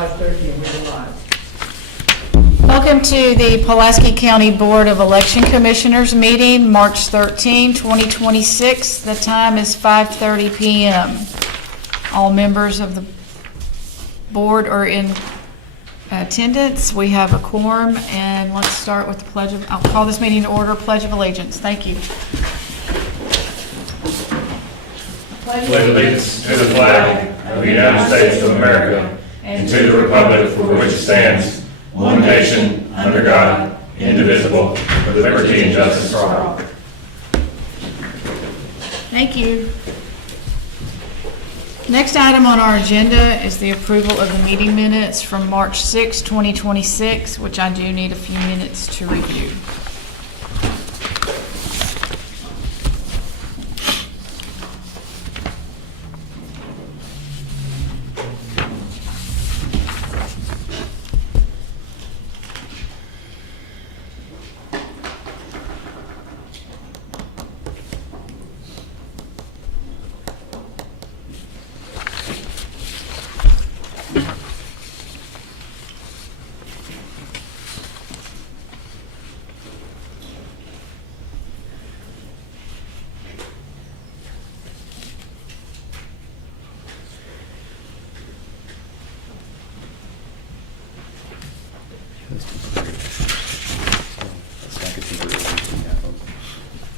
5:30 and we're live. Welcome to the Pulaski County Board of Election Commissioners meeting, March 13, 2026. The time is 5:30 p.m. All members of the board are in attendance. We have a quorum, and let's start with the pledge of, I'll call this meeting to order, Pledge of Allegiance. Thank you. Pledge allegiance to the flag of the United States of America and to the republic for which it stands, one nation, under God, indivisible, with liberty and justice for all. Thank you. Next item on our agenda is the approval of the meeting minutes from March 6, 2026, which I do need a few minutes to review.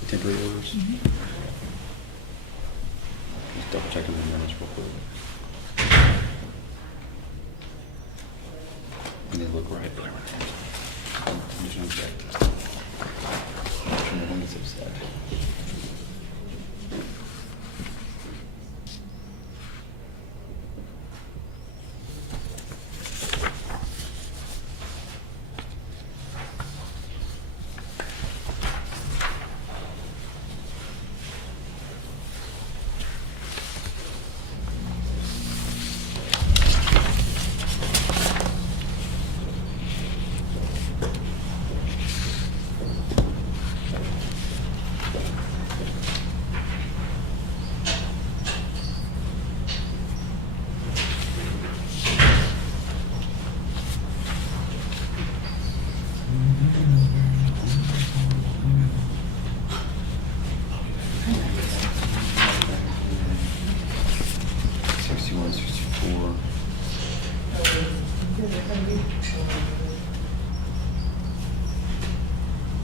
Temporary orders. Just double checking the minutes real quick. And they look right. Just gonna check. Make sure no one gets upset.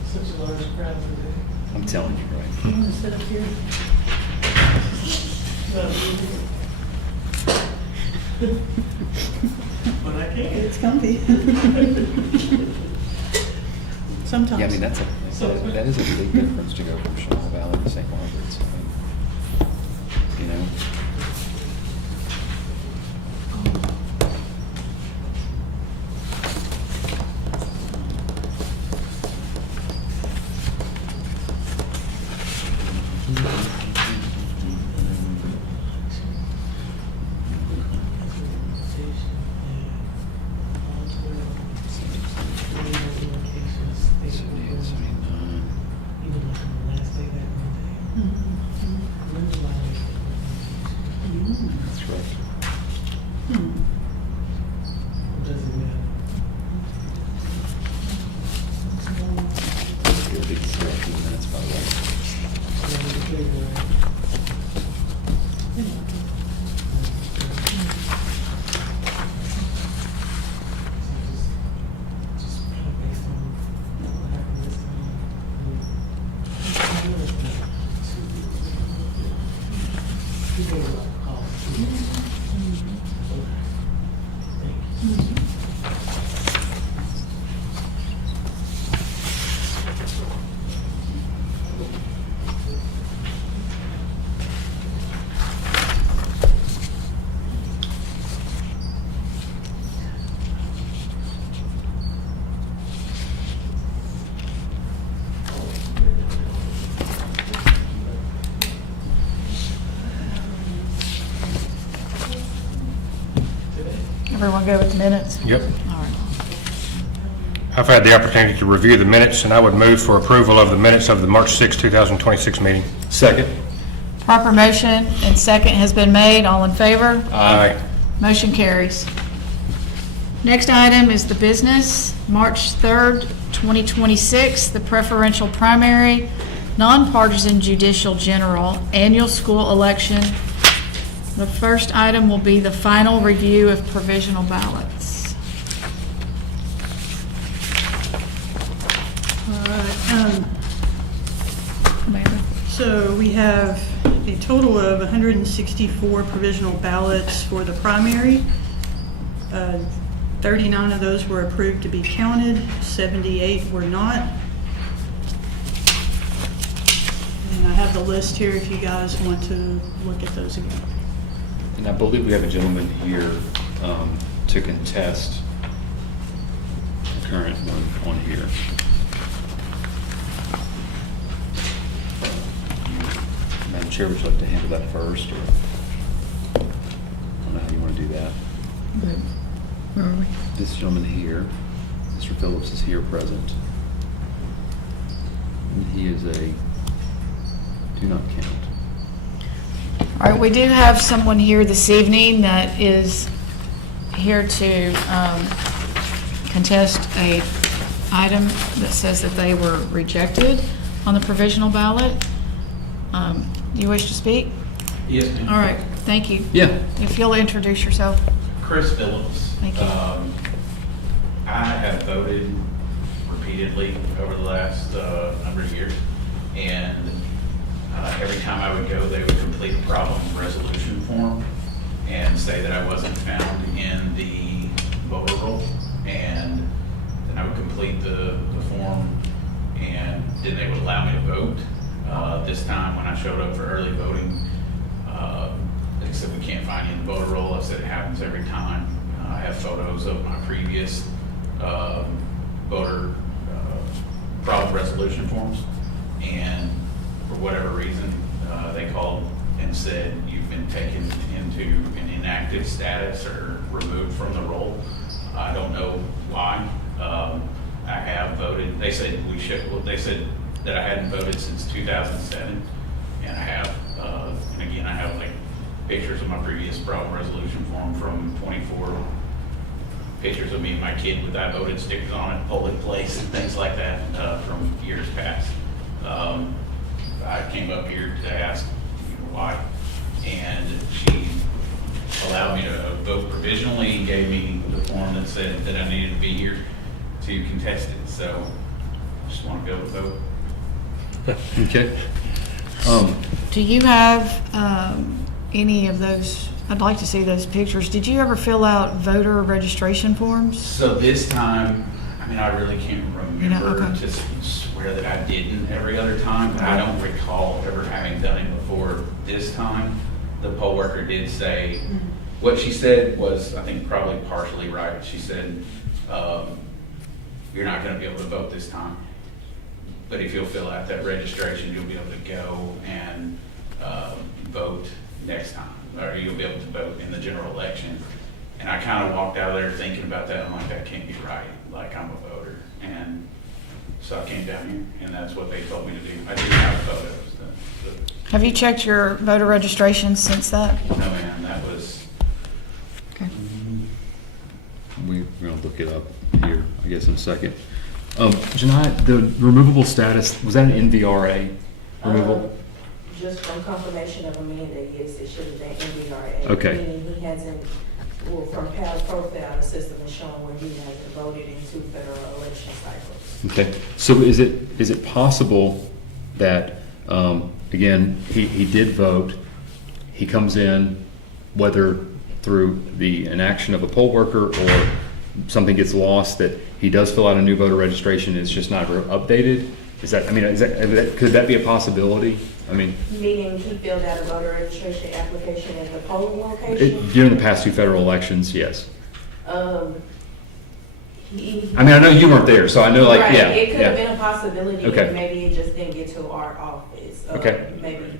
Such a large crowd today. I'm telling you, right? You want to sit up here? No, but I can. It's comfy. Sometimes. Yeah, I mean that is a big difference to go from Shenandoah Valley to St. Margaret's. I mean, you know. That's right. You're a big 13 minutes, by the way. Everyone go with the minutes? Yep. All right. I've had the opportunity to review the minutes, and I would move for approval of the minutes of the March 6, 2026 meeting. Second. Proper motion and second has been made. All in favor? Aye. Motion carries. Next item is the business, March 3rd, 2026, the preferential primary, nonpartisan judicial general, annual school election. The first item will be the final review of provisional ballots. All right, Amanda? so we have a total of 164 provisional ballots for the primary. 39 of those were approved to be counted, 78 were not. And I have the list here if you guys want to look at those again. And I believe we have a gentleman here to contest the current one on here. Madam Chair, would you like to handle that first, or I don't know how you want to do that. Where are we? This gentleman here, Mr. Phillips, is here present. And he is a do not count. All right, we do have someone here this evening that is here to contest a item that says that they were rejected on the provisional ballot. Do you wish to speak? Yes, ma'am. All right, thank you. Yeah. If you'll introduce yourself. Chris Phillips. Thank you. I have voted repeatedly over the last number of years, and every time I would go, they would complete a problem resolution form and say that I wasn't found in the voter roll, and then I would complete the form, and then they would allow me to vote. This time, when I showed up for early voting, they said we can't find you in the voter roll. I said it happens every time. I have photos of my previous voter problem resolution forms, and for whatever reason, they called and said you've been taken into an inactive status or removed from the roll. I don't know why. I have voted. They said we should. Well, they said that I hadn't voted since 2007, and I have. And again, I have like pictures of my previous problem resolution form from 24. Pictures of me and my kid with I voted stickers on it, polling place, and things like that from years past. I came up here to ask why, and she allowed me to vote provisionally and gave me the form that said that I needed to be here to contest it. So I just want to be able to vote. Okay. Do you have any of those? I'd like to see those pictures. Did you ever fill out voter registration forms? So this time, I mean, I really can't remember okay. to swear that I didn't every other time, but I don't recall ever having done it before this time. The poll worker did say, what she said was, I think, probably partially right. She said, you're not going to be able to vote this time, but if you'll fill out that registration, you'll be able to go and vote next time, or you'll be able to vote in the general election. And I kind of walked out of there thinking about that. I'm like, that can't be right. Like, I'm a voter. And so I came down here, and that's what they told me to do. I do have photos. Have you checked your voter registration since that? No, man, that was, Okay. We're going to look it up here, I guess, in a second. Janai, the removable status, was that an NVRA removal? Just from confirmation of Amanda, yes, it should have been NVRA. Okay. Meaning he hasn't, well, from past profile, the system is showing where he hasn't voted in 2 federal election cycles. Okay, so is it possible that, again, he did vote, he comes in, whether through the inaction of a poll worker or something gets lost, that he does fill out a new voter registration, it's just not updated? Is that, I mean, could that be a possibility? I mean, Meaning he filled out a voter registration application at the polling location. during the past 2 federal elections, yes. He, I mean, I know you weren't there, so I know, like, right, yeah. it could have yeah. been a possibility, Okay. but maybe it just didn't get to our office. Okay. Maybe.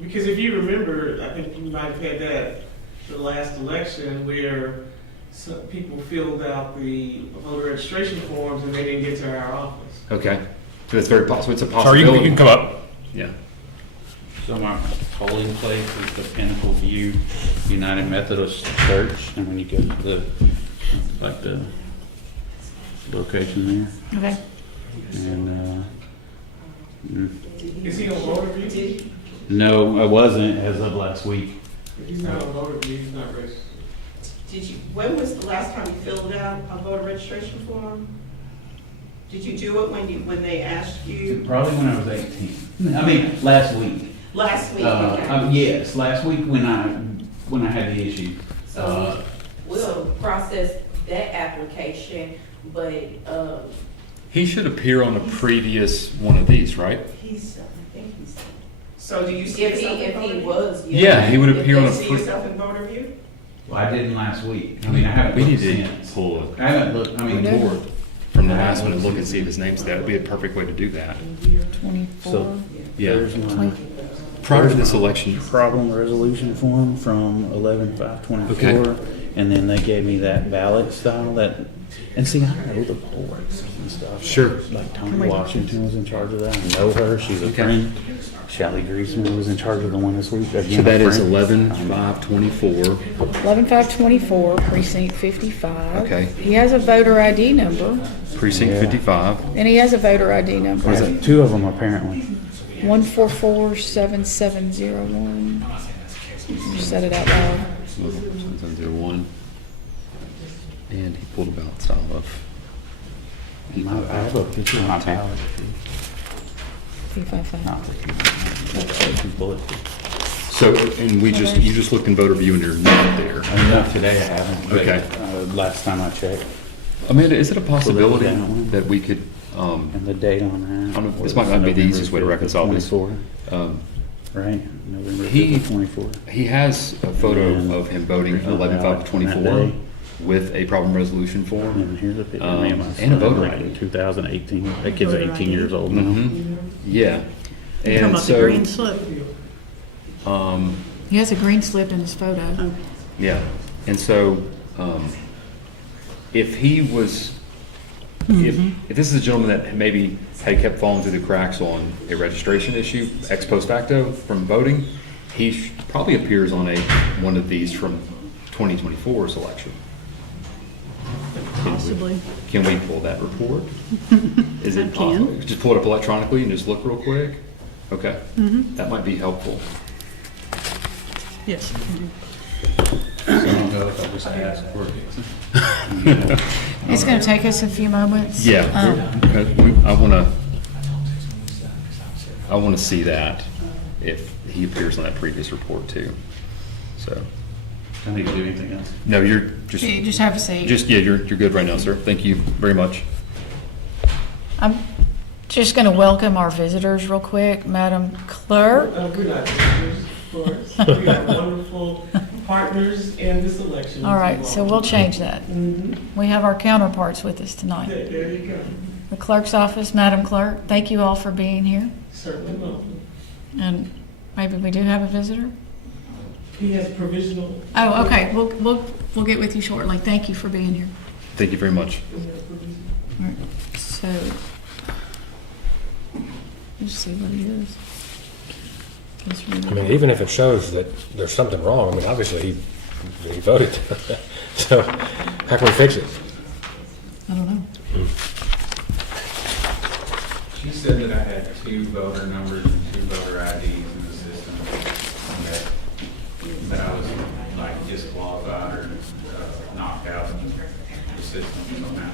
Because if you remember, I think you might have had that the last election where some people filled out the voter registration forms and they didn't get to our office. Okay, so it's very possible, it's a Sir, possibility. you can come up. Yeah. so my polling place is the Pinnacle View United Methodist Church. And when you go to the like the location there. Okay. And, Is he on voter view? no, I wasn't as of last week. If he's not on voter view, he's not registered. When was the last time you filled out a voter registration form? Did you do it when they asked you? Probably when I was 18. I mean, last week. Last week, okay. Yes, last week when I had the issue. So we'll process that application, but, He should appear on a previous one of these, right? I think he's. So do you see if yourself in he voter view? was. Yeah, he would appear on Do a you see yourself in voter view? Well, I didn't last week. I mean, I haven't We need looked to since. pull I haven't looked, I mean, Whatever. board. from the last one and look and see if his name's there. That'd be a perfect way to do that. 24. Yeah. There's one Prior to this election, problem resolution form from 11/5/24, Okay. and then they gave me that ballot style and see, I know the poll workers and stuff. Sure. Like Tony Washington was in charge of that. I know her. She's a Okay. friend. Shelley Greaseman was in charge of the one this week. Again, so that a is friend. 11/5/24. 11/5/24, precinct 55. Okay. He has a voter ID number, Precinct Yeah. 55. and he has a voter ID number. There's two of them apparently. 1447701. Just said it out loud. 7701. And he pulled a ballot style of. I have a picture of my ballot. 355. Not the bullet. So, and you just looked in voter view and you're not there. Not today, I haven't. But, Okay. last time I checked, Amanda, is it a possibility that one. that we could, and the date on that. I don't know, this was might not be the November easiest way to 5th, reconcile this. 24, um, right? November He- 5th, 24. he has a photo And of him voting there's no ballot on 11/5/24 that day. with a problem resolution form. And here's a picture of me and my And a son, voter like ID. in 2018. That kid's Voter 18 ID. years old now. Mhm. Yeah. You talking And about the green so, slip? He has a green slip in his photo. Oh, yeah. And so, if he was, if this is a gentleman that maybe had kept falling through the cracks on a registration issue, ex post facto from voting, he probably appears on one of these from 2024 election. Possibly. Can we pull that report? Is I it can. possible? Just pull it up electronically and just look real quick? Okay. That might be helpful. Yes. So I don't know if I'll just ask for it. It's going to take us a few moments. Yeah, Um, I want to see that if he appears on that previous report too. So, I need to do anything else. no, you're just, You just have a seat. you're good right now, sir. Thank you very much. I'm just going to welcome our visitors real quick. Madam Clerk. We're not visitors, of course. We have wonderful partners in this election. All right, so we'll change that. Mhm. We have our counterparts with us tonight. There you go. The clerk's office, Madam Clerk, thank you all for being here. Certainly welcome. And maybe we do have a visitor? He has provisional. Oh, okay, we'll get with you shortly. Thank you for being here. Thank you very much. All right, so, let's see what it is. Let's read I it. mean, even if it shows that there's something wrong, I mean, obviously he voted. So how can we fix it? I don't know. She said that I had 2 voter numbers and 2 voter IDs in the system, and that I was like disqualified or knocked out of the system somehow.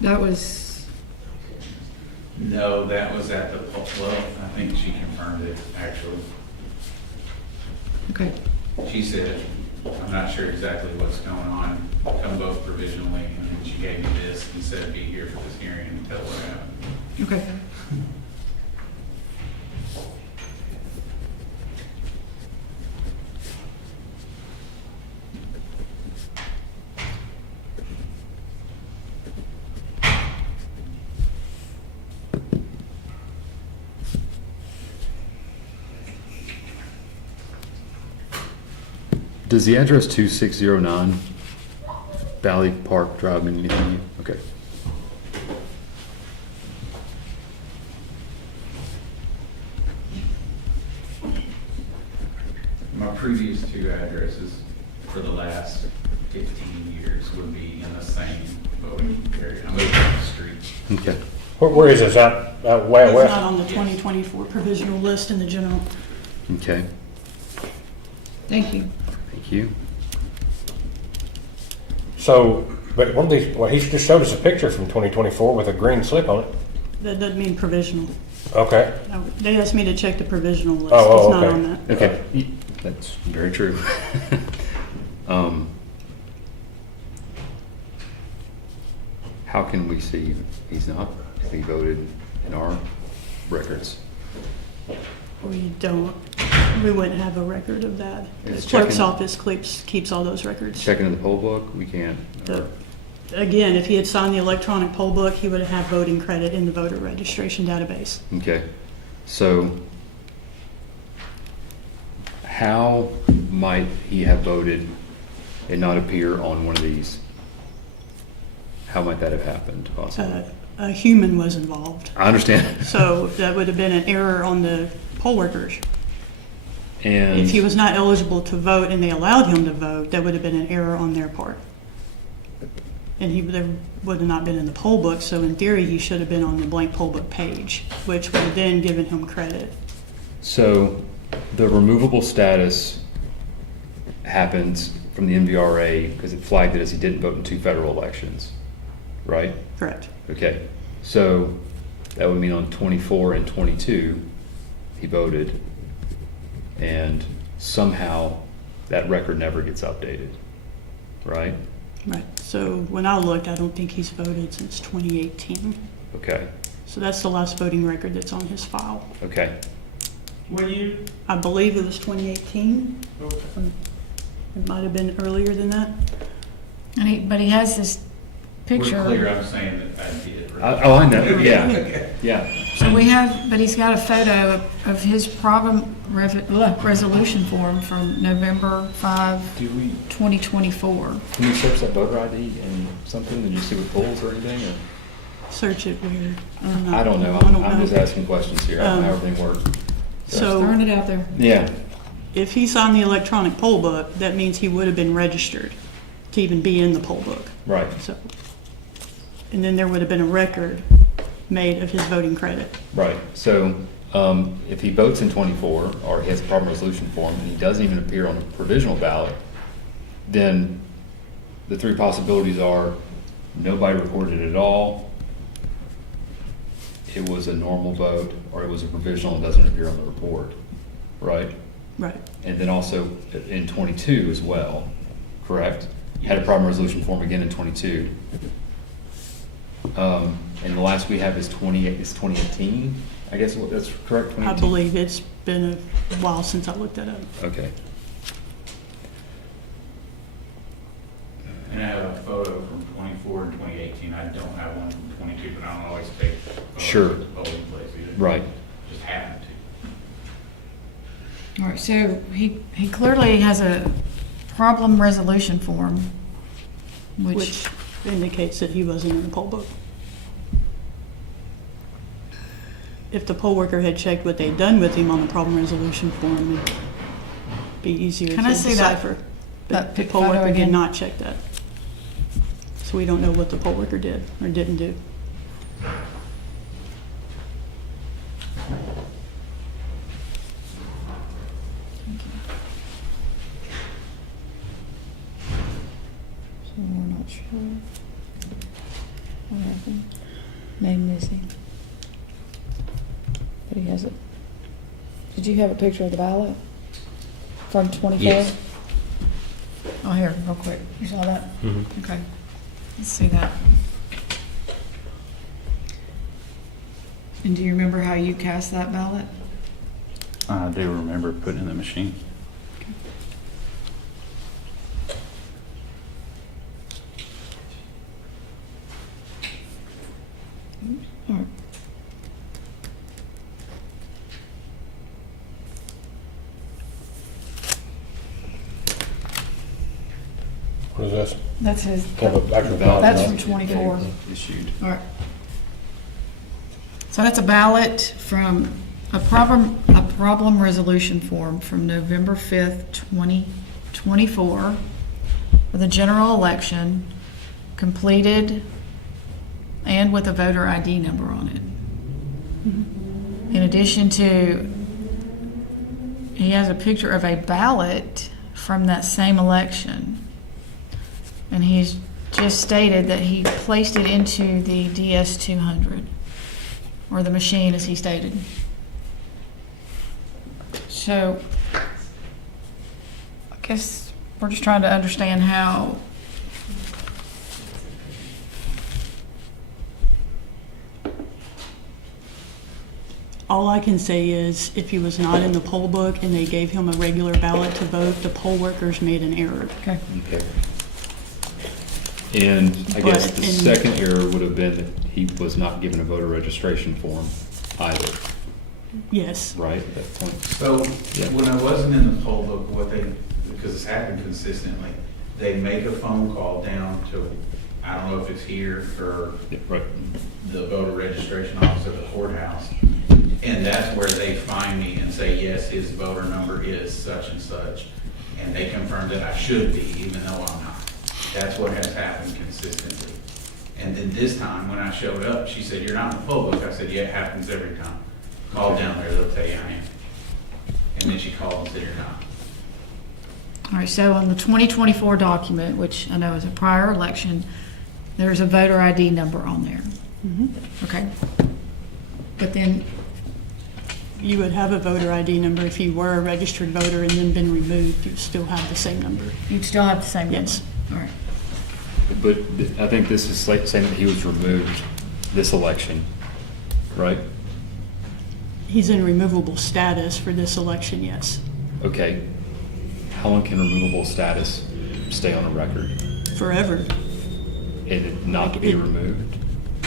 That was, No, that was at the, well, I think she confirmed it, actually. okay. She said, I'm not sure exactly what's going on, come vote provisionally, and then she gave me this and said, be here for this hearing and tell what happened. Okay. Does the address 2609 Valley Park Drive mean anything to you? Okay. my previous two addresses for the last 15 years would be in the same voting area. I moved down the street. Okay. Where is this, out way out It's west? not on the 2024 provisional list in the general. Okay, Thank you. thank you. So, but one of these, well, he just showed us a picture from 2024 with a green slip on it. That doesn't mean provisional. Okay. They asked me to check the provisional list. Oh, It's not okay. on that. Okay, that's very true. How can we see he's not, if he voted in our records? We don't, we wouldn't have a record of that. The It's clerk's checking- office keeps all those records. Checking in the poll book, we can't. Again, if he had signed the electronic poll book, he would have had voting credit in the voter registration database. Okay, so how might he have voted and not appear on one of these? How might that have happened possibly? A human was involved. I understand. So that would have been an error on the poll workers. And If he was not eligible to vote and they allowed him to vote, that would have been an error on their part. And he would have not been in the poll book, so in theory, he should have been on the blank poll book page, which would have then given him credit. so the removable status happens from the MVRA because it flagged it as he didn't vote in 2 federal elections, right? Correct. Okay, so that would mean on 24 and 22, he voted, and somehow that record never gets updated, right? Right. So when I looked, I don't think he's voted since 2018. Okay, So that's the last voting record that's on his file. okay. When you, I believe it was 2018. okay. It might have been earlier than that. But he has this We're picture. clear, I'm saying that I did. Oh, I know, yeah, yeah. So we have, but he's got a photo of his problem resolution form from November 5, Do we, 2024. can you search that voter ID and something, did you see what polls or anything, or? Search it weird. I don't know, I'm just asking questions here, I don't know how everything works. So Throwing it out there. Yeah, if he's on the electronic poll book, that means he would have been registered to even be in the poll book. right, So, and then there would have been a record made of his voting credit. right. So, if he votes in 24, or he has a problem resolution form, and he doesn't even appear on a provisional ballot, then the 3 possibilities are, nobody recorded it at all, it was a normal vote, or it was a provisional and doesn't appear on the report, right? Right. And then also in 22 as well, correct? Had a problem resolution form again in 22. And the last we have is 2018, I guess that's correct, 2018? I believe it's been a while since I looked that up. Okay. And I have a photo from 24 and 2018. I don't have one from 22, but I don't always take photos Sure. of the polling place either. Right. Just happen to. All right, so he clearly has a problem resolution form, Which indicates that he wasn't in the poll book. If the poll worker had checked what they'd done with him on the problem resolution form, it'd be easier to Can I see that- decipher. that But the poll photo worker did again? not check that. So we don't know what the poll worker did or didn't do. So we're not sure what happened. Name missing. But he has it. Did you have a picture of the ballot from 24? Yes. Oh, here, real quick. You saw that? Mhm. Okay. Let's see that. And do you remember how you cast that ballot? I do remember putting it in the machine. All right. What is this? That's his, Kind of actual ballot. that's from 24. Issued. All right. So that's a ballot from a problem resolution form from November 5th, 2024 for the general election, completed and with a voter ID number on it. In addition to, he has a picture of a ballot from that same election. And he's just stated that he placed it into the DS-200, or the machine, as he stated. So, I guess we're just trying to understand how All I can say is, if he was not in the poll book and they gave him a regular ballot to vote, the poll workers made an error. okay. Okay. And I guess But the in- second error would have been that he was not given a voter registration form either, Yes. right, at that point? So, Yeah. when I wasn't in the poll book, because it's happened consistently, they make a phone call down to, I don't know if it's here or Yeah, right. the voter registration office at the courthouse, and that's where they find me and say, yes, his voter number is such and such, and they confirm that I should be, even though I'm not. That's what has happened consistently. And then this time, when I showed up, she said, you're not in the poll book. I said, yeah, it happens every time. Call down there, they'll tell you I am. And then she called and said, you're not. All right, so on the 2024 document, which I know is a prior election, there's a voter ID number on there. Okay. But then, You would have a voter ID number if you were a registered voter and then been removed, you'd still have the same number. you'd still have the same number? Yes. All right. But I think this is like saying that he was removed this election, right? He's in removable status for this election, yes. Okay. How long can removable status stay on a record? Forever. And it not to be removed?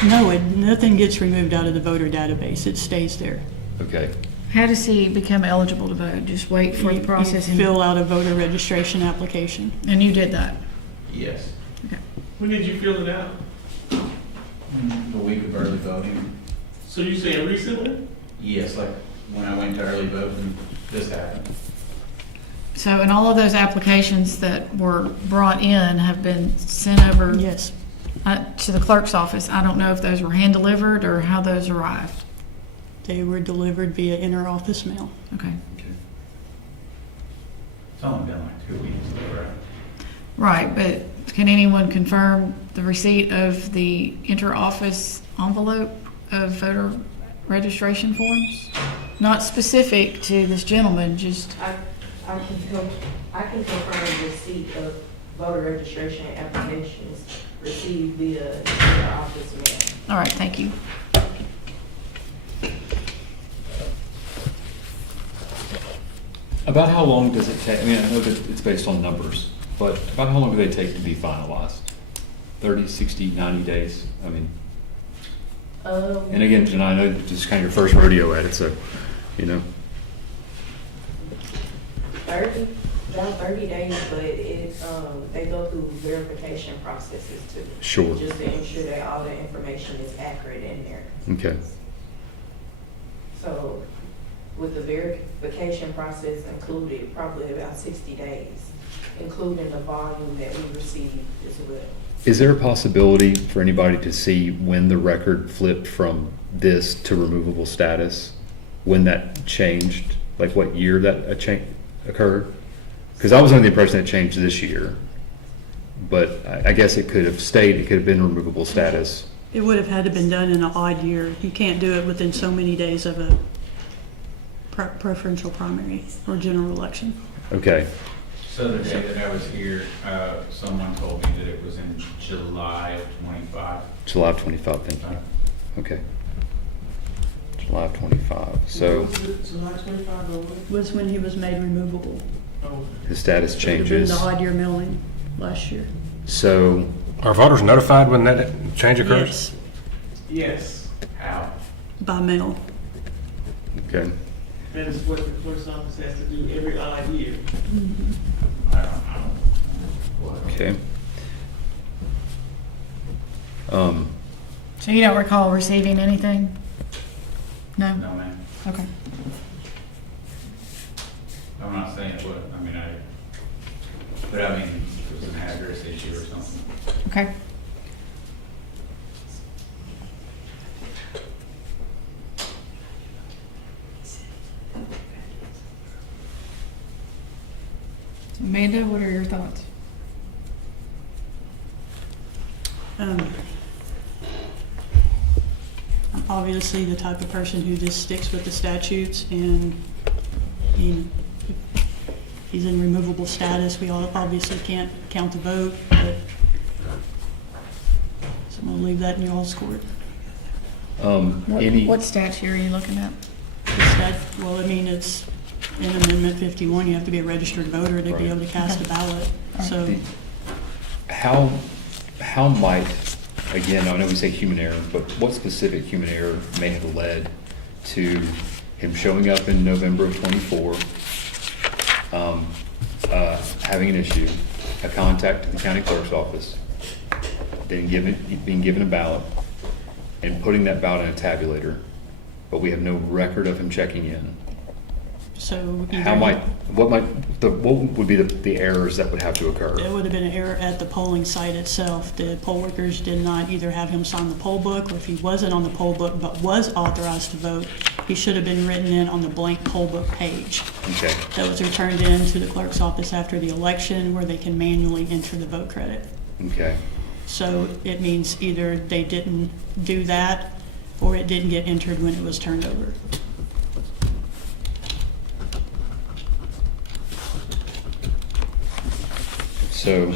No, nothing gets removed out of the voter database. It stays there. Okay. How does he become eligible to vote? Just wait for the You process? fill out a voter registration application. And you did that? Yes. Okay. When did you fill it out? The week of early voting. So you saying recently? Yes, like when I went to early voting, this happened. So, and all of those applications that were brought in have been sent over Yes. to the clerk's office. I don't know if those were hand-delivered or how those arrived. They were delivered via inter-office mail. Okay. It's only been like 2 weeks, right? Right, but can anyone confirm the receipt of the inter-office envelope of voter registration forms? Not specific to this gentleman, just, I can confirm receipt of voter registration applications received via your office mail. all right, thank you. About how long does it take, I mean, I know that it's based on numbers, but about how long do they take to be finalized? 30, 60, 90 days? I mean, and again, Jen, I know this is kind of your first rodeo at it, so, you know. 30, about 30 days, but they go through verification processes too. Sure. Just to ensure that all the information is accurate in there. Okay. So with the verification process included, probably about 60 days, including the volume that we received as well. Is there a possibility for anybody to see when the record flipped from this to removable status? When that changed? Like what year that change occurred? Because I was under the impression it changed this year. But I guess it could have stayed, it could have been removable status. It would have had to been done in an odd year. You can't do it within so many days of a preferential primary or general election. Okay. So the day that I was here, someone told me that it was in July of 25. July of 25, thank you. Okay. July of 25. So Was it July 25 or what? Was when he was made removable. Oh, his status It would have been changes. the odd year mailing last year. So, Are voters notified when that change occurs? Yes, yes. How? by mail. okay. That is what the clerk's office has to do every odd year. I don't know. Okay. So you don't recall receiving anything? No? No, ma'am. Okay. what, I mean, but I mean, if it was an address issue or something. Okay. Amanda, what are your thoughts? I'm obviously the type of person who just sticks with the statutes, and he's in removable status. We all obviously can't count the vote, but so I'm gonna leave that in y'all's court. What statute are you looking at? Well, I mean, it's in Amendment 51, you have to be a registered voter to be able to cast a ballot, so. How might, again, I know we say human error, but what specific human error may have led to him showing up in November of '24, having an issue, a contact to the county clerk's office, then being given a ballot, and putting that ballot in a tabulator, but we have no record of him checking in? So What would be the errors that would have to occur? it would have been an error at the polling site itself. The poll workers did not either have him sign the poll book, or if he wasn't on the poll book but was authorized to vote, he should have been written in on the blank poll book page. Okay, That was returned in to the clerk's office after the election, where they can manually enter the vote credit. okay. So it means either they didn't do that, or it didn't get entered when it was turned over. So,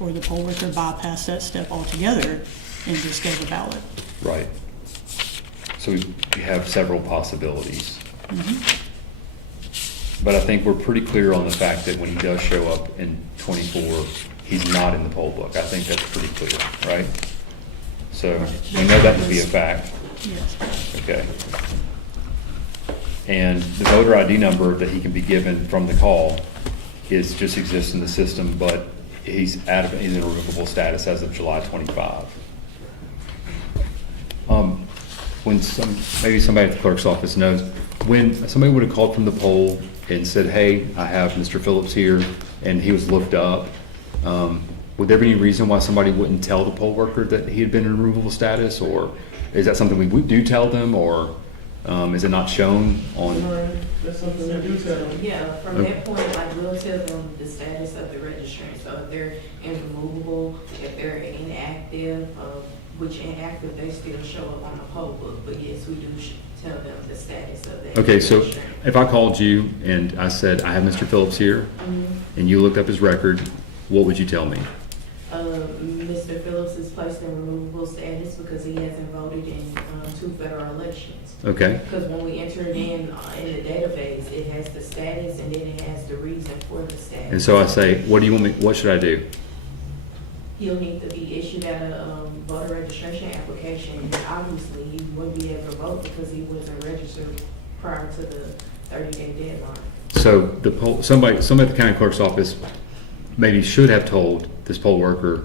Or the poll worker bypassed that step altogether and just gave a ballot. right. So we have several possibilities. But I think we're pretty clear on the fact that when he does show up in '24, he's not in the poll book. I think that's pretty clear, right? So we know that to be a fact. Yes. Okay. And the voter ID number that he can be given from the call just exists in the system, but he's in removable status as of July 25. When maybe somebody at the clerk's office knows, when somebody would have called from the poll and said, hey, I have Mr. Phillips here, and he was looked up, would there be any reason why somebody wouldn't tell the poll worker that he had been in removable status? Or is that something we do tell them, or is it not shown on? That's something we do tell them. Yeah, from that point, like, we'll tell them the status of the registrant. So if they're removable, if they're inactive, which inactive, they still show up on the poll book. But yes, we do tell them the status of that. Okay, so registrant. if I called you and I said, I have Mr. Phillips here, and you looked up his record, what would you tell me? Mr. Phillips is placed in removable status because he hasn't voted in 2 federal elections. Okay, Because when we enter it in the database, it has the status and then it has the reason for the status. and so I say, what do you want me, what should I do? He'll need to be issued out a voter registration application, and obviously he wouldn't be able to vote because he wasn't registered prior to the 30-day deadline. So somebody at the county clerk's office maybe should have told this poll worker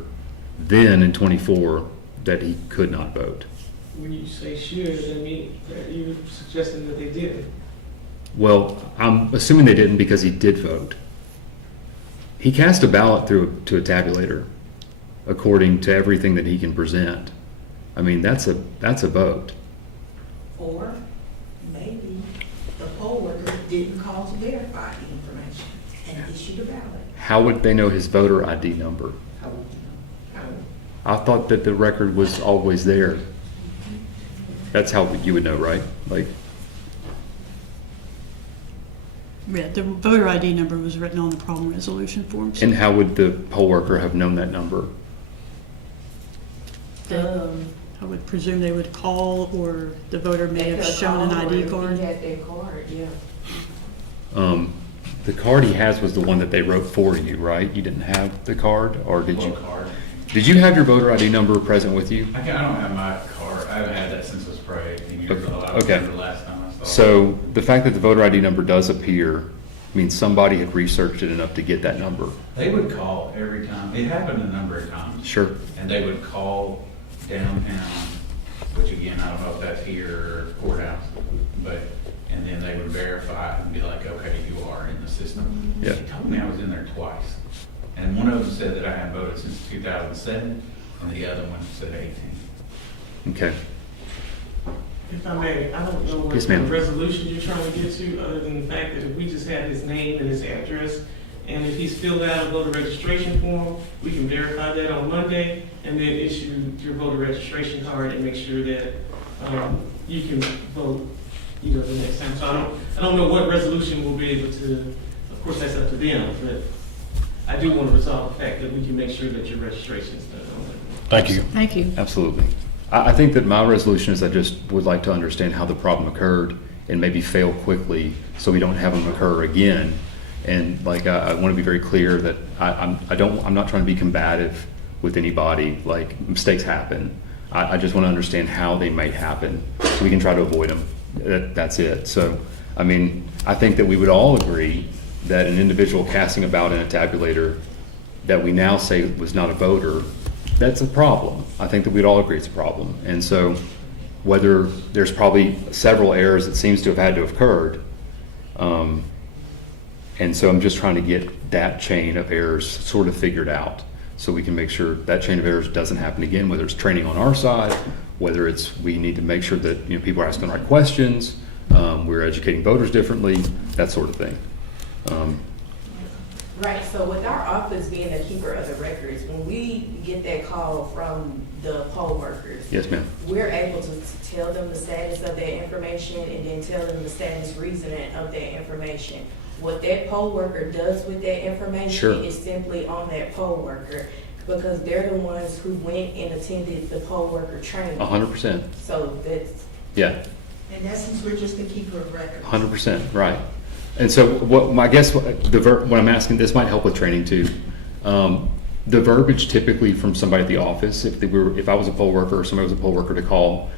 then in '24 that he could not vote. When you say should, I mean, that you're suggesting that they didn't. Well, I'm assuming they didn't because he did vote. He cast a ballot to a tabulator, according to everything that he can present. I mean, that's a vote. Or maybe the poll worker didn't call to verify the information and issued a ballot. How would they know his voter ID number? How would you know? I thought that the record was always there. That's how you would know, right? Like, Yeah, the voter ID number was written on the problem resolution form. so and how would the poll worker have known that number? I would presume they would call, or the voter may have Because shown an all ID or card. He had their card, yeah. The card he has was the one that they wrote for you, right? You didn't have the card, or did you? Card. Did you have your voter ID number present with you? I don't have my card. I haven't had that since it was probably 18 years old. I was Okay. there the last time I saw it. So the fact that the voter ID number does appear means somebody had researched it enough to get that number. They would call every time. It happened a number of times. Sure. And they would call downtown, which again, I don't know if that's here or courthouse, but, and then they would verify it and be like, okay, you are in the system. Yeah. She told me I was in there twice. And one of them said that I had voted since 2007, and the other one said 18. Okay. If I may, I don't know what Yes, kind ma'am. of resolution you're trying to get to, other than the fact that if we just have his name and his address, and if he's filled out a voter registration form, we can verify that on Monday, and then issue your voter registration card and make sure that, you can vote, the next time. So I don't know what resolution we'll be able to, of course, that's up to them, but I do want to resolve the fact that we can make sure that your registration is done on Monday. Thank you. Thank you. Absolutely. I think that my resolution is I just would like to understand how the problem occurred and maybe fail quickly so we don't have them occur again. And like, I want to be very clear that I'm not trying to be combative with anybody. Like, mistakes happen. I just want to understand how they might happen so we can try to avoid them. That's it. So, I mean, I think that we would all agree that an individual casting a ballot in a tabulator that we now say was not a voter, that's a problem. I think that we'd all agree it's a problem. And so whether there's probably several errors that seems to have had to have occurred, and so I'm just trying to get that chain of errors sort of figured out so we can make sure that chain of errors doesn't happen again, whether it's training on our side, whether it's we need to make sure that people are asking the right questions, we're educating voters differently, that sort of thing. Right, so with our office being a keeper of the records, when we get that call from the poll workers, Yes, ma'am. we're able to tell them the status of their information and then tell them the status reasoning of their information. What that poll worker does with that information Sure. is simply on that poll worker, because they're the ones who went and attended the poll worker training. 100%. So that's, Yeah. In essence, we're just the keeper of records. 100%, right. And so I guess what I'm asking, this might help with training too. The verbiage typically from somebody at the office, if I was a poll worker or somebody was a poll worker to call,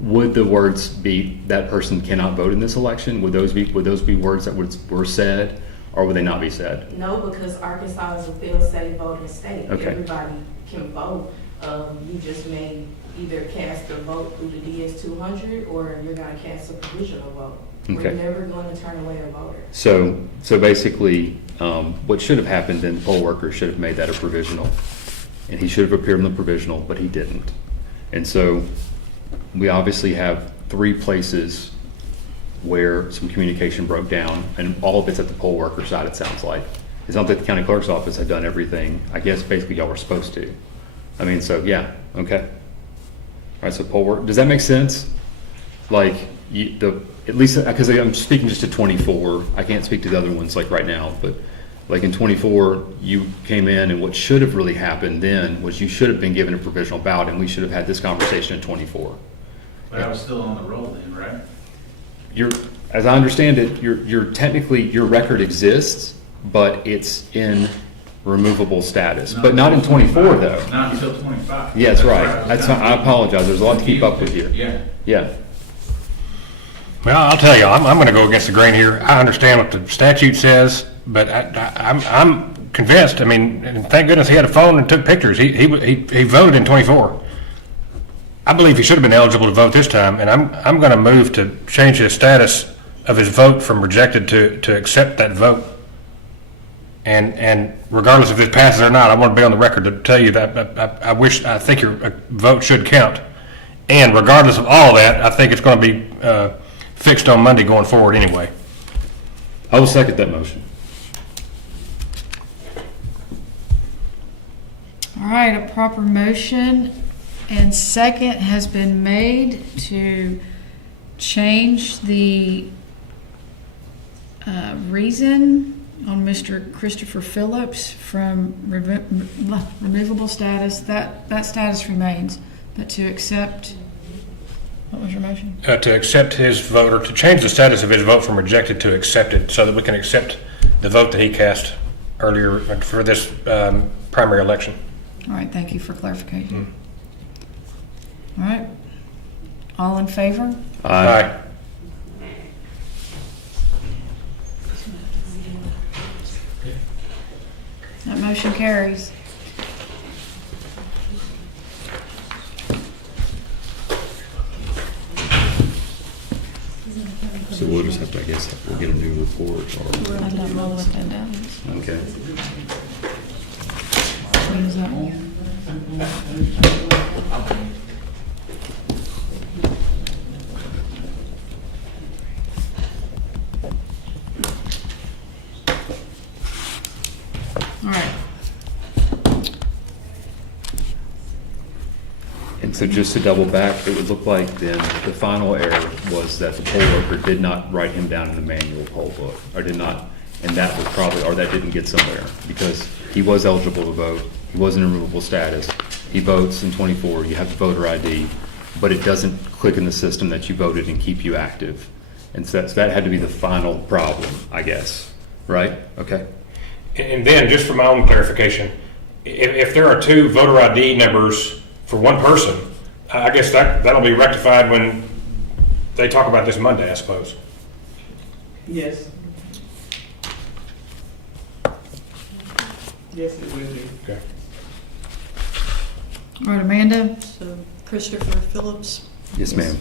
would the words be that person cannot vote in this election? Would those be words that were said, or would they not be said? no, because Arkansas is a fail-safe voting state. Okay. Everybody can vote. You just may either cast a vote through the DS-200 or you're gonna cast a provisional vote. Okay. We're never gonna turn away a voter. So basically, what should have happened, then the poll worker should have made that a provisional. And he should have appeared in the provisional, but he didn't. And so we obviously have 3 places where some communication broke down, and all of it's at the poll worker side, it sounds like. It's not that the county clerk's office had done everything. I guess basically y'all were supposed to. I mean, so yeah, okay. All right, so poll work, does that make sense? Like, at least, because I'm speaking just to 24, I can't speak to the other ones like right now, but like in 24, you came in and what should have really happened then was you should have been given a provisional ballot and we should have had this conversation in 24. But I was still on the roll then, right? As I understand it, you're technically, your record exists, but it's in removable status, but not in 24 though. Not until 25. Yeah, that's right. where That's was I apologize. There's a lot to keep up with here. Yeah. Yeah. Well, I'll tell you, I'm going to go against the grain here. I understand what the statute says, but I'm convinced. I mean, and thank goodness he had a phone and took pictures. He voted in 24. I believe he should have been eligible to vote this time, and I'm going to move to change his status of his vote from rejected to accept that vote. And regardless if this passes or not, I want to be on the record to tell you that I think your vote should count. And regardless of all that, I think it's going to be fixed on Monday going forward anyway. I will second that motion. All right, a proper motion and second has been made to change the reason on Mr. Christopher Phillips from removable status. That status remains, but to accept, what was your motion? To accept his vote, or to change the status of his vote from rejected to accepted, so that we can accept the vote that he cast earlier for this primary election. All right, thank you for clarification. All right, all in favor? Aye. That motion carries. So we'll just have to, I guess, we'll get a new report or, I don't know what that is. okay. What is that one? All right. And so just to double back, it would look like then the final error was that the poll worker did not write him down in the manual poll book, or did not, and that was probably, or that didn't get somewhere, because he was eligible to vote, he was in removable status, he votes in 24, you have the voter ID, but it doesn't click in the system that you voted and keep you active. And so that had to be the final problem, I guess, right? Okay. And then, just for my own clarification, if there are 2 voter ID numbers for one person, I guess that'll be rectified when they talk about this Monday, I suppose. Yes. Yes, it will be. Okay. All right, Amanda? So Christopher Phillips. Yes, ma'am.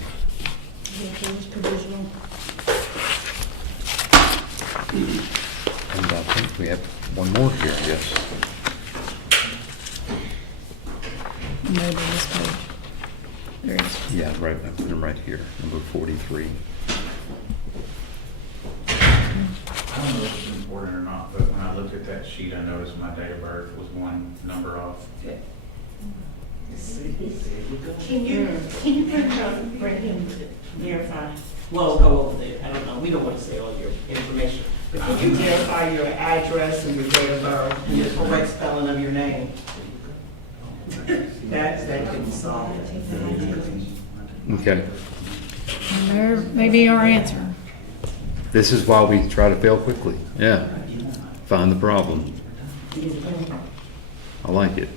Okay, was provisional. And I think we have one more here, yes. Maybe this page. There it is. Yeah, right, I put him right here, number 43. I don't know if it's important or not, but when I looked at that sheet, I noticed my date of birth was one number off. Can you bring him to verify? Well, go over there, I don't know, we don't want to say all your information. But can you verify your address and your date of birth and the correct spelling of your name? That couldn't solve it. Okay. There may be our answer. This is why we try to fail quickly. Yeah. Find the problem. I like it.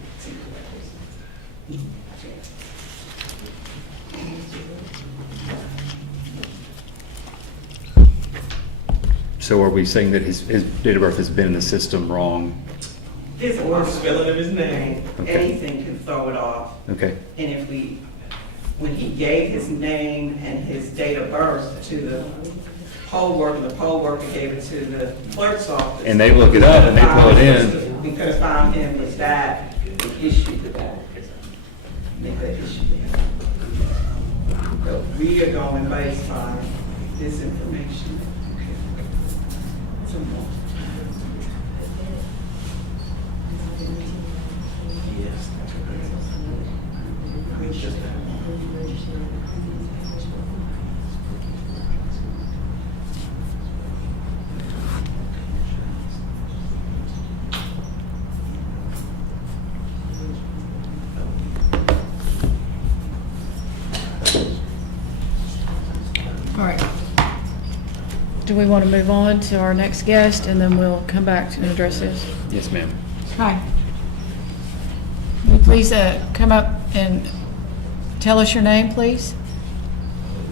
So are we saying that his date of birth has been in the system wrong? This Or spelling of his name. Okay. anything can throw it off. Okay. And if when he gave his name and his date of birth to the poll worker gave it to the clerk's office. And they look it up and they pull it in. We could have found him with that issue with that. Make that issue there. But we are going based on this information. Some more. Yes. All right. Do we want to move on to our next guest, and then we'll come back and address this? Yes, ma'am. Hi. Will you please come up and tell us your name, please?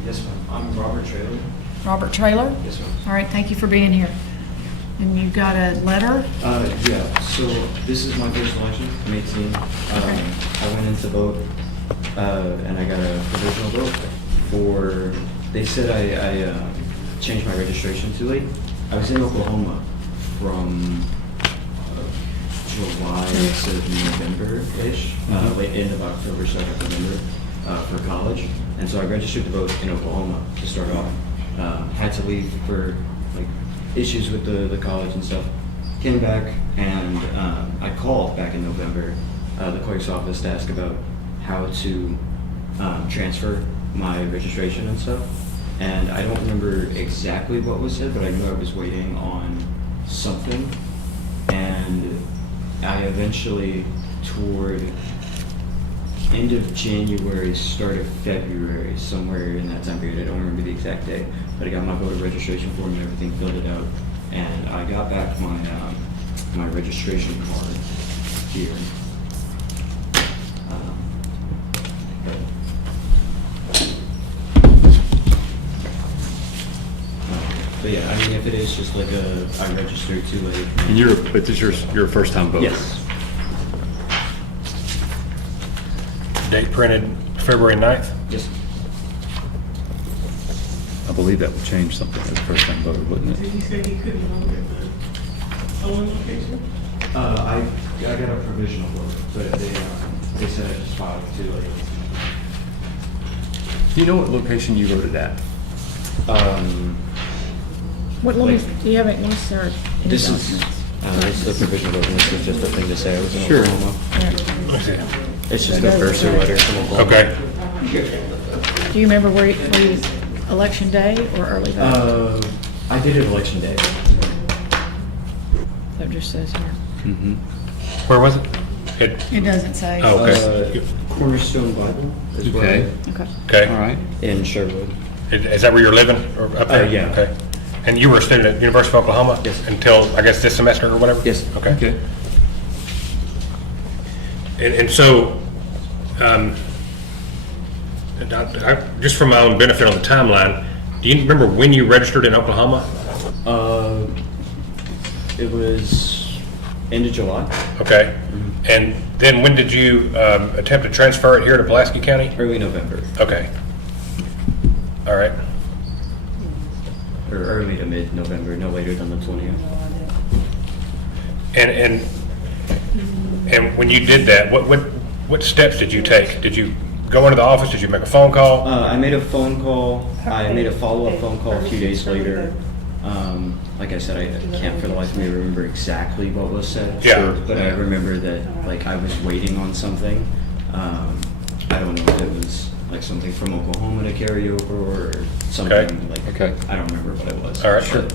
Yes, ma'am. I'm Robert Traylor. Robert Traylor? Yes, ma'am. All right, thank you for being here. And you got a letter? Yeah, so this is my first election, I'm 18. Okay. I went in to vote, and I got a provisional vote they said I changed my registration too late. I was in Oklahoma from July to November-ish, late end of October, start of November, for college. And so I registered to vote in Oklahoma to start off. Had to leave for like issues with the college and stuff. Came back and I called back in November the clerk's office to ask about how to transfer my registration and stuff. And I don't remember exactly what was said, but I knew I was waiting on something. And I eventually, toward end of January, start of February, somewhere in that time period, I don't remember the exact day, but I got my voter registration form and everything, filled it out, and I got back my registration card here. But yeah, I mean, if it is just like I registered too late. And but this is your first time voting? Yes. Date printed February 9th. Yes. I believe that would change something as a first-time voter, wouldn't it? Did you say he couldn't vote at the polling location? I got a provisional vote, but they said I just filed too late. Do you know what location you voted at? What, let me, do you have it, let me start. This is the provisional vote, and this is just a thing to say I was in Sure. Oklahoma. Let's see. It's just a bursar letter from Oklahoma. Okay. Do you remember where you, election day or early vote? I did it election day. That just says here. Mm-hmm. Where was it? It, It doesn't say. oh, okay. Cornerstone Bible is where Okay. Okay. Okay. All right. in Sherwood. Is that where you're living, or up there? Yeah. Okay. And you were a student at University of Oklahoma? Yes. Until, I guess, this semester or whatever? Yes. Okay. Okay. And so, just for my own benefit on the timeline, do you remember when you registered in Oklahoma? It was end of July, Okay. And then when did you attempt to transfer it here to Pulaski County? early November, Okay. All right. or early to mid-November, no later than the 20th. And when you did that, what steps did you take? Did you go into the office? Did you make a phone call? I made a phone call. I made a follow-up phone call a few days later. Like I said, I can't for the life of me remember exactly what was said. Yeah. Sure. But I remember that, like, I was waiting on something. I don't know if it was like something from Oklahoma to carry over or something Okay. like. Okay. I don't remember what it was. All right. Sure.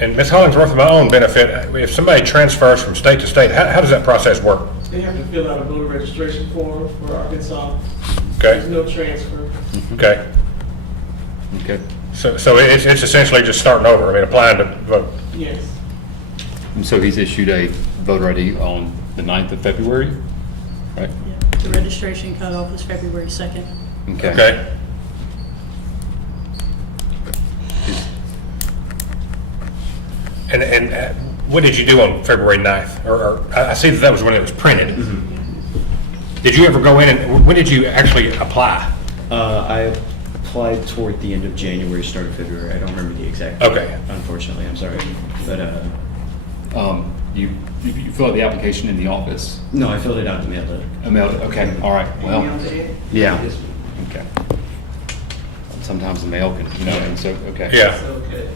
And Ms. Hollingsworth, for my own benefit, if somebody transfers from state to state, how does that process work? They have to fill out a voter registration form for Arkansas. Okay. There's no transfer. Okay. Okay. So it's essentially just starting over, I mean, applying to vote. Yes. And so he's issued a voter ID on the 9th of February, right? The registration cutoff was February 2nd. Okay. And what did you do on February 9th? Or I see that was when it was printed. Did you ever go in and, when did you actually apply? I applied toward the end of January, start of February. I don't remember the exact date. Okay. Unfortunately, I'm sorry. But, You fill out the application in the office? no, I filled it out and mailed it. Mailed it, okay, all right, well, yeah, okay. Sometimes the mail can, and so, okay. Yeah. Okay.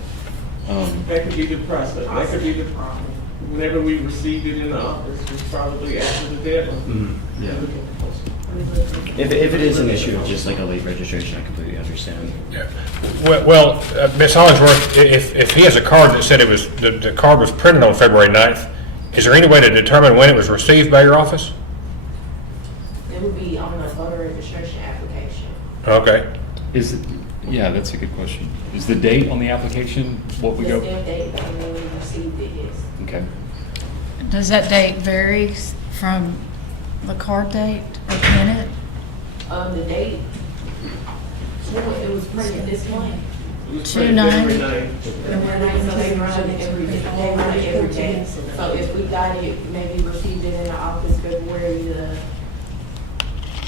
Um, That could be the process. That could be the problem. Whenever we received it in the office, it was probably after the deadline. Yeah. If it is an issue of just like a late registration, I completely understand. Yeah. Well, Ms. Hollingsworth, if he has a card that said the card was printed on February 9th, is there any way to determine when it was received by your office? It would be on the voter registration application. Okay. Yeah, that's a good question. Is the date on the application what we The go? stamp date and when we received it, yes. Okay. Does that date vary from the card date or can it? The date, well, it was printed this month. It was 2/9. February 9th. And we're not, so they run every day, So if we got it, maybe received it in the office February the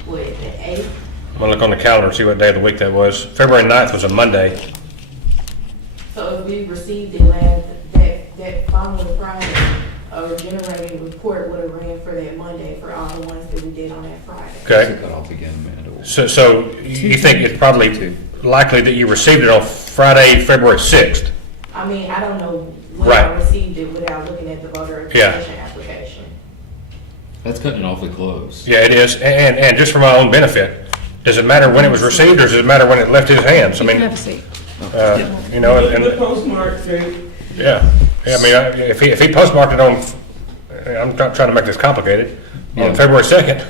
8th? I'm gonna look on the calendar and see what day of the week that was. February 9th was a Monday. So if we received it that following Friday, a generating report would have ran for that Monday for all the ones that we did on that Friday. Okay. Cut off again, Amanda. So you think it's probably likely that you received it on Friday, February 6th? I mean, I don't know when Right. I received it without looking at the voter Yeah. registration application. That's cutting it awfully close. Yeah, it is. And just for my own benefit, does it matter when it was received or does it matter when it left his hands? I You can have mean, a seat. you know, The and, postmark date, yeah. I mean, if he postmarked it on, I'm not trying to make this complicated, Yeah. on February 2nd,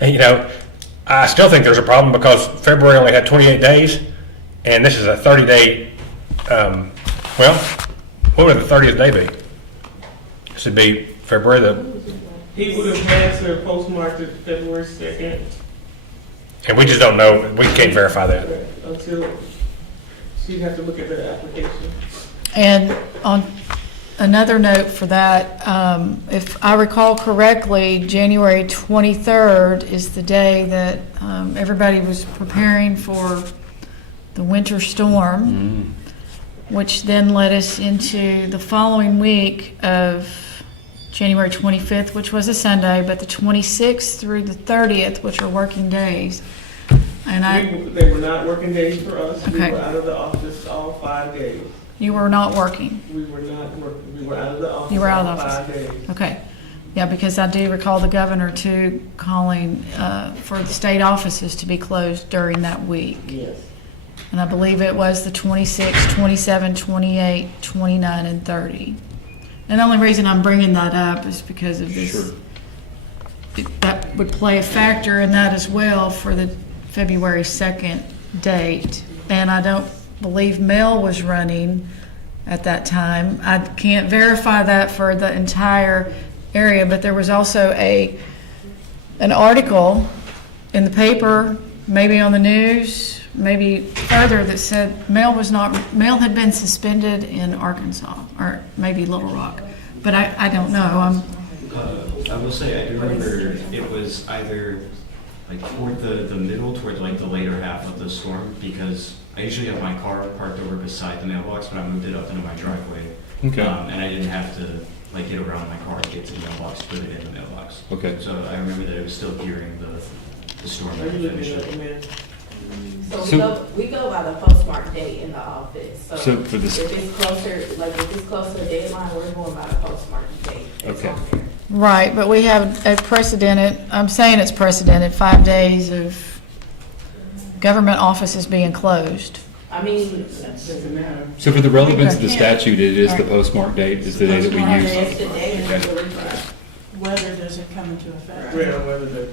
and, I still think there's a problem because February only had 28 days, and this is a 30-day, well, what would the 30th day be? This would be February he would have had to have postmarked it February 2nd and we just don't know, we can't verify that. until, she'd have to look at the application. And on another note for that, if I recall correctly, January 23rd is the day that everybody was preparing for the winter storm, which then led us into the following week of January 25th, which was a Sunday, but the 26th through the 30th, which are working days. And They were not working days for us. We Okay. were out of the office all 5 days. you were not working. We were not working. We were out of the office You were out of all the office. 5 days. Okay. Yeah, because I do recall the governor too calling for the state offices to be closed during that week. Yes. And I believe it was the 26, 27, 28, 29, and 30. And the only reason I'm bringing that up is because of this. Sure. That would play a factor in that as well for the February 2nd date. And I don't believe mail was running at that time. I can't verify that for the entire area, but there was also an article in the paper, maybe on the news, maybe further, that said mail had been suspended in Arkansas, or maybe Little Rock. But I don't know. I will say, I do remember it was either like toward the middle, toward like the later half of the storm, because I usually have my car parked over beside the mailbox, but I moved it up into my driveway. Okay. And I didn't have to like get around my car to get to the mailbox, to put it in the mailbox. Okay. So I remember that it was still during the storm Are that you finished. looking at the man? So we go by the postmark date in the office, so So for this- if it's closer, like if it's closer to deadline, we're going by the postmark date. that's Okay. on there. Right, but we have a precedented, I'm saying it's precedented, 5 days of government offices being closed. I mean, Doesn't matter. So for the relevance of the Okay. statute, it is the postmark date, is the day that we Postmark use. date. it's the day and Okay. the refund. Weather doesn't come into effect. Well, whether the,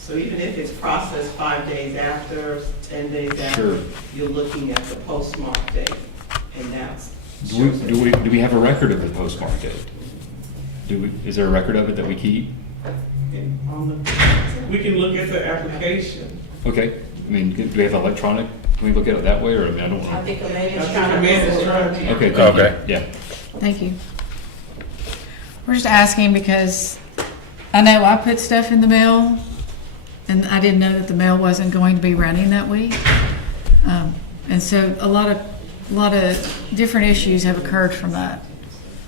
So even if it's processed 5 days after, 10 days Sure. after, you're looking at the postmark date, and that's. Do we have a record of the postmark date? Is there a record of it that we keep? On the, we can look at the application. Okay, I mean, do we have electronic, can we look at it that way, or, I mean, I don't I know. think Amanda's I think trying to. Amanda's trying to- Okay, thank you. Okay. Yeah, Thank you. We're just asking because I know I put stuff in the mail, and I didn't know that the mail wasn't going to be running that week. And so a lot of different issues have occurred from that.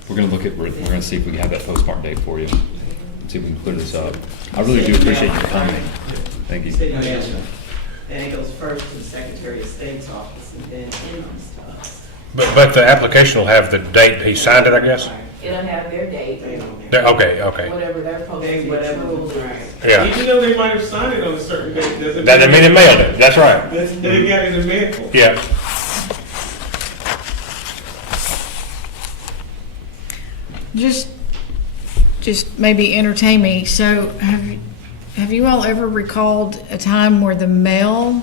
we're gonna see if we can have that postmark date for you, see if we can clear this up. I really do appreciate your comment. Thank you. city manager. And it goes first to the Secretary of State's office, and then it comes to us. But the application will have the date he signed it, I guess? It'll have their date, They don't have- Okay. whatever their postage whatever, rule is. right. Yeah. Even though they might have signed it on a certain date, doesn't. That didn't mean they mailed it, that's right. They got it in the mail. Yeah. Just maybe entertain me. So have you all ever recalled a time where the mail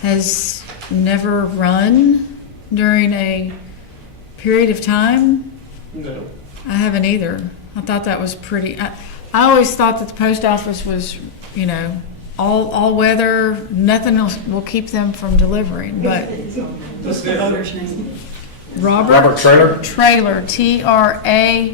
has never run during a period of time? No. I haven't either. I thought that was pretty, I always thought that the post office was, all weather, nothing else will keep them from delivering, but What's the owner's name? Robert Traylor? Traylor, Traylor.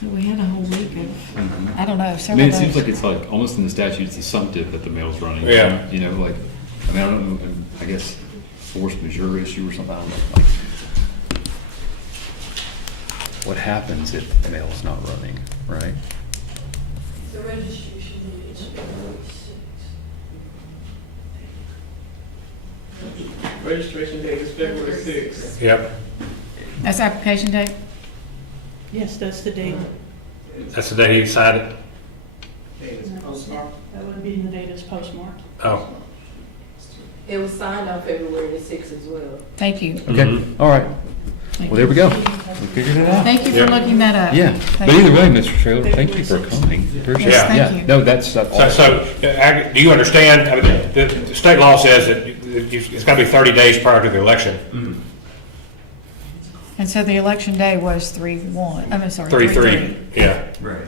So we had a whole week of, I don't know, I several mean, it days. seems like it's like, almost in the statute, it's assumptive that the mail's running. Yeah. Like, I mean, I don't know, I guess force majeure issue or something, I don't know. Like, what happens if the mail's not running, right? The registration is Registration date is February 6th. Yep. That's application date? Yes, that's the date. That's the day he signed it? Date is postmark. That would be the date it's postmarked. Oh. It was signed on February the 6th as well. Thank you. Okay, Mhm. all right. Thank Well, there you. we go. We figured it out. Thank you for Yeah. looking that up. Yeah, Thank but either you. way, Mr. Traylor, thank you for coming. Appreciate Yes, it. thank Yeah, you. no, that's So, awesome. do you understand, I mean, the state law says that it's got to be 30 days prior to the election. And so the election day was 3/1, I'm sorry. 3/3, yeah. Right.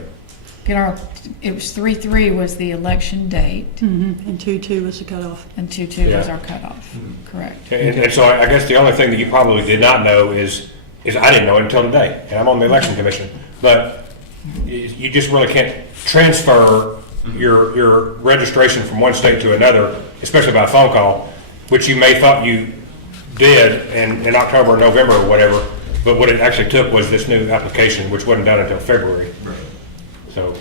It was 3/3 was the election date, And 2/2 was the cutoff. and 2/2 was Yeah. our cutoff, correct? And so I guess the only thing that you probably did not know is I didn't know it until today, and I'm on the election commission. But you just really can't transfer your registration from one state to another, especially by phone call, which you may thought you did in October or November or whatever, but what it actually took was this new application, which wasn't done until February. Right. So,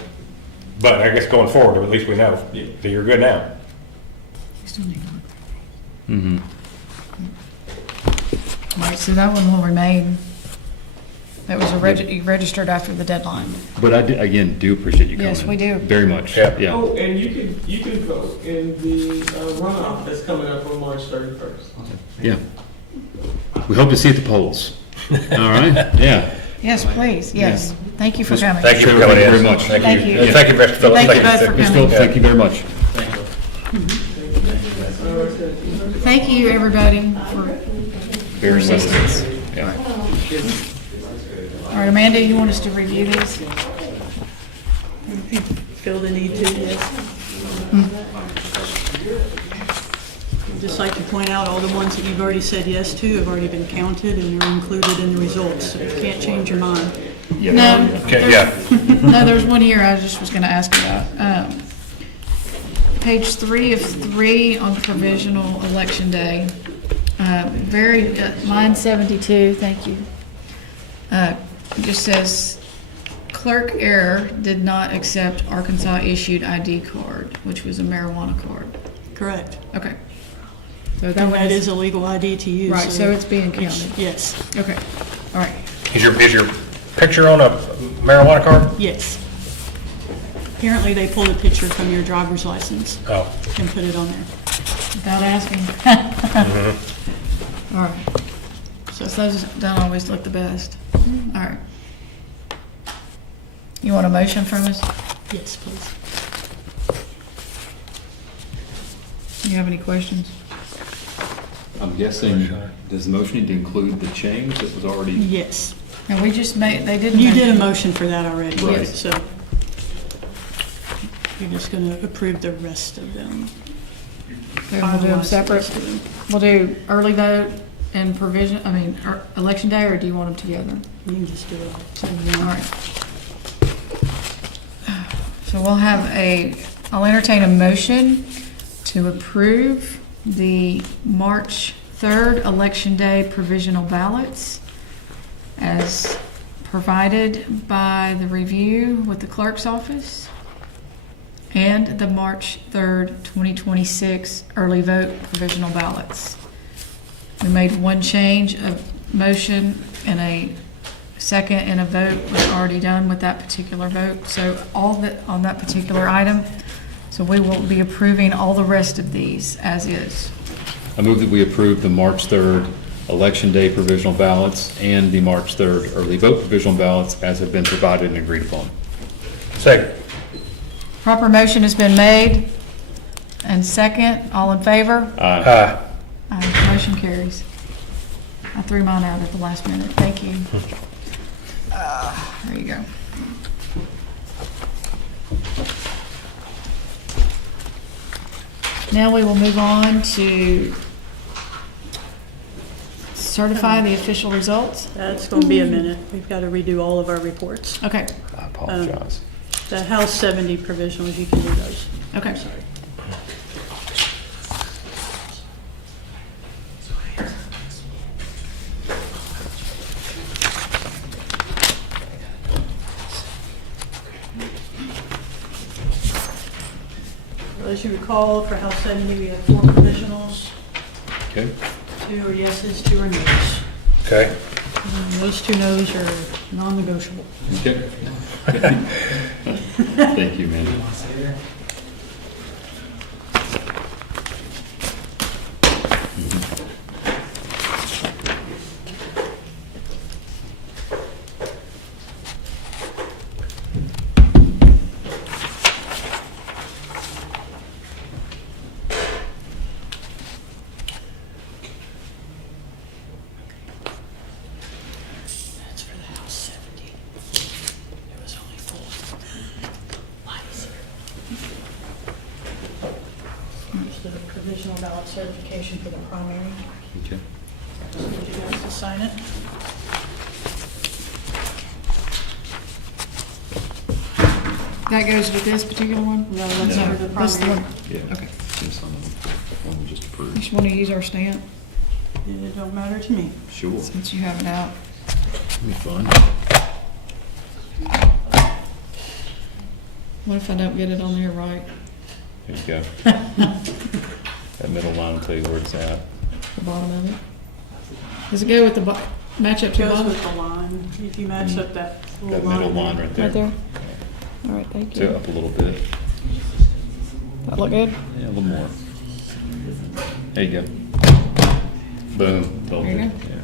but I guess going forward, at least we know that you're good now. Mm-hmm. All right, so that one will remain. That was you registered after the deadline. But I, again, do appreciate you coming. Yes, we do. Very much. Yeah. Yeah. Oh, and you can vote in the runoff that's coming up on March 31st. Yeah. We hope to see you at the polls. All right? Yeah. Yes, please, yes. Thank you for coming. Thank you for coming in. Very much. Thank you. And thank you, Mr. Phillips. Thank you both for Ms. coming. Phillips, thank you very much. Thank you, everybody, for Very much. assistance. Yeah. All right, Amanda, you want us to review these? Feel the need to, yes. I'd just like to point out, all the ones that you've already said yes to have already been counted and are included in the results, so you can't change your mind. No. Okay, yeah. No, there's one here I just was gonna ask about. Page 3 of 3 on provisional election day. Line 72, thank you. It just says, clerk error did not accept Arkansas issued ID card, which was a marijuana card. Correct. Okay. So And one that is a legal ID to use. Right, so it's being counted. Yes, Okay, all right. Is your picture on a marijuana card? yes. Apparently, they pulled a picture from your driver's license Oh. and put it on there. Without asking. All right. So those don't always look the best. All right. You want a motion from us? Yes, please. You have any questions? I'm guessing, does the motion need to include the change that was already? Yes. And we just made, they didn't. You did a mention- motion for that already. Right. So you're just going to approve the rest of them. Okay, we'll do them Finalize the separate. rest of them. We'll do early vote and election day, or do you want them together? You can just do it All right. So we'll have I'll entertain a motion to approve the March 3rd Election Day provisional ballots as provided by the review with the clerk's office and the March 3rd, 2026 early vote provisional ballots. We made one change, a motion and a second and a vote was already done with that particular vote. So all that on that particular item. So we will be approving all the rest of these as is. I move that we approve the March 3rd Election Day provisional ballots and the March 3rd early vote provisional ballots as have been provided and agreed upon. Second. Proper motion has been made and second. All in favor? Aye. Aye. Motion carries. I threw mine out at the last minute. Thank you. There you go. Now we will move on to certify the official results. That's going to be a minute. We've got to redo all of our reports. Okay, I apologize. The House 70 provisionals, you can do those. okay. As you recall, for House 70, we have 4 provisionals. Okay. 2 are yeses, 2 are noes. Okay. And those 2 noes are non-negotiable. Okay. Thank you, man. That's for the House 70. There was only 4. Lies. Here's the provisional ballot certification for the primary. Okay. Just need you guys to sign it. That goes with this particular one? No, that's No. for the That's the primary. one, Yeah. okay. It's on the one we just You approved. just want to use our stamp It don't matter to me. Sure. since you have it out. It'll be fun. What if I don't get it on there right? Here you go. That middle line will tell you where it's at. The bottom of it? Does it go with the match up to the Goes bottom? with the line. If you match up that little That middle line there. right there. Right there? All right, thank So you. up a little bit. That look good? Yeah, a little more. There you go. Boom. Told There you you. go. Yeah.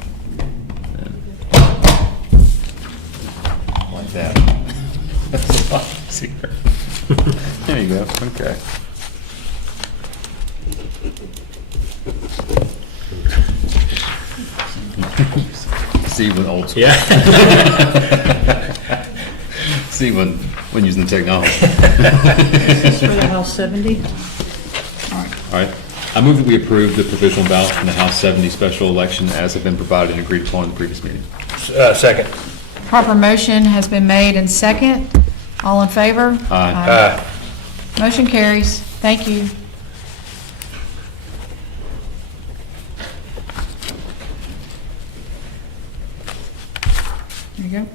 Like that. That's a lot easier. There you go. Okay. See when old school. Yeah. See when using the technology. This is for the House 70. All right. All right. I move that we approve the provisional ballot from the House 70 special election as have been provided and agreed upon in the previous meeting. Second. Proper motion has been made and second. All in favor? Aye. Motion carries. Thank you. There you go.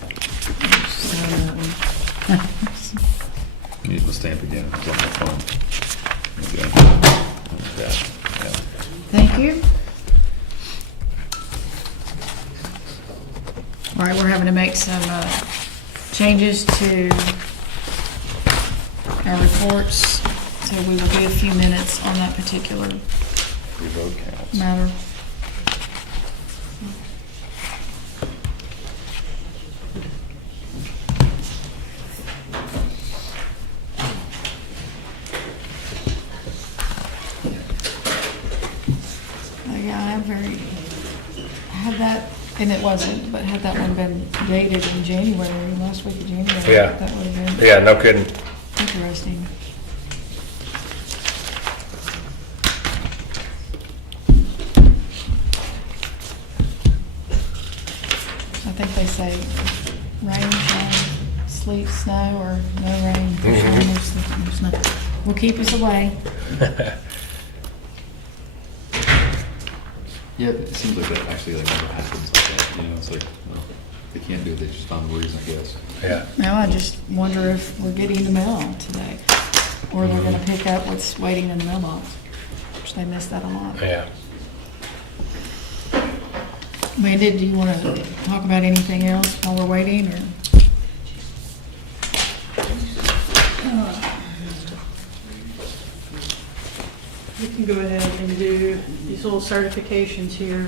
Sign that one. Need to stamp again. It's on my phone. There you go. Like that. Yeah. Thank you. All right, we're having to make some changes to our reports, so we will be a few minutes on that particular Your vote counts. matter. Yeah, I'm very, had that, and it wasn't, but had that one been dated in January, last week of January. Yeah. That would have been Yeah, no kidding. interesting. I think they say rain, shine, sleet, snow, or no rain, no shine, no sleet, no snow. Will keep us away. Yeah, it seems like that actually like never happens like that. You know, it's like, well, they can't do it, they just find a reason, I guess. Yeah. Now, I just wonder if we're getting the mail today, or they're gonna pick up what's waiting in the mailbox, which they miss that a lot. Yeah. Amanda, do you want to talk about anything else while we're waiting, or? We can go ahead and do these little certifications here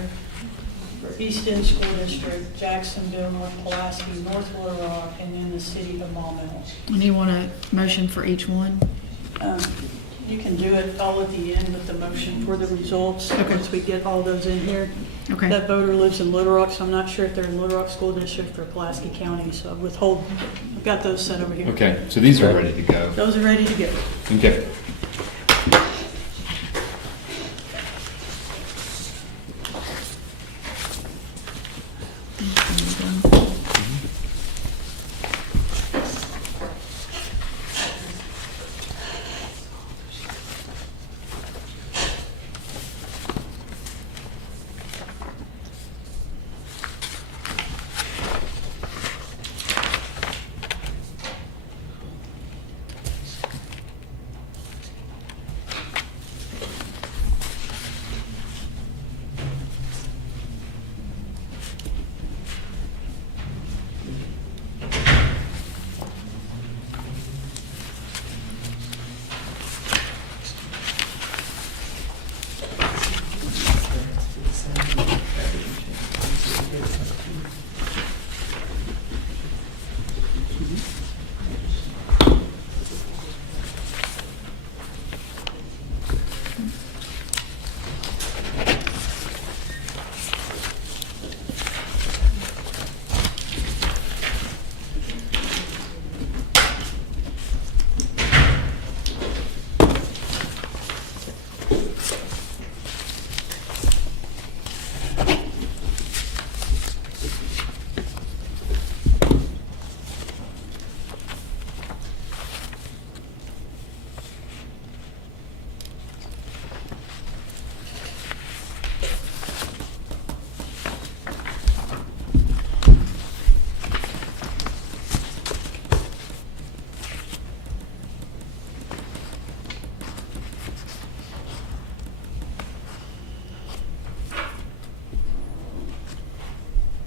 for East End School District, Jacksonville, North Pulaski, North Little Rock, and then the city of Maumelle. And you want a motion for each one? You can do it all at the end with the motion for the results, Okay. once we get all those in here. Okay. That voter lives in Little Rock, so I'm not sure if they're in Little Rock School District or Pulaski County, so I withhold, I've got those set over here. Okay, so these are ready to go. Those are ready to go. Okay.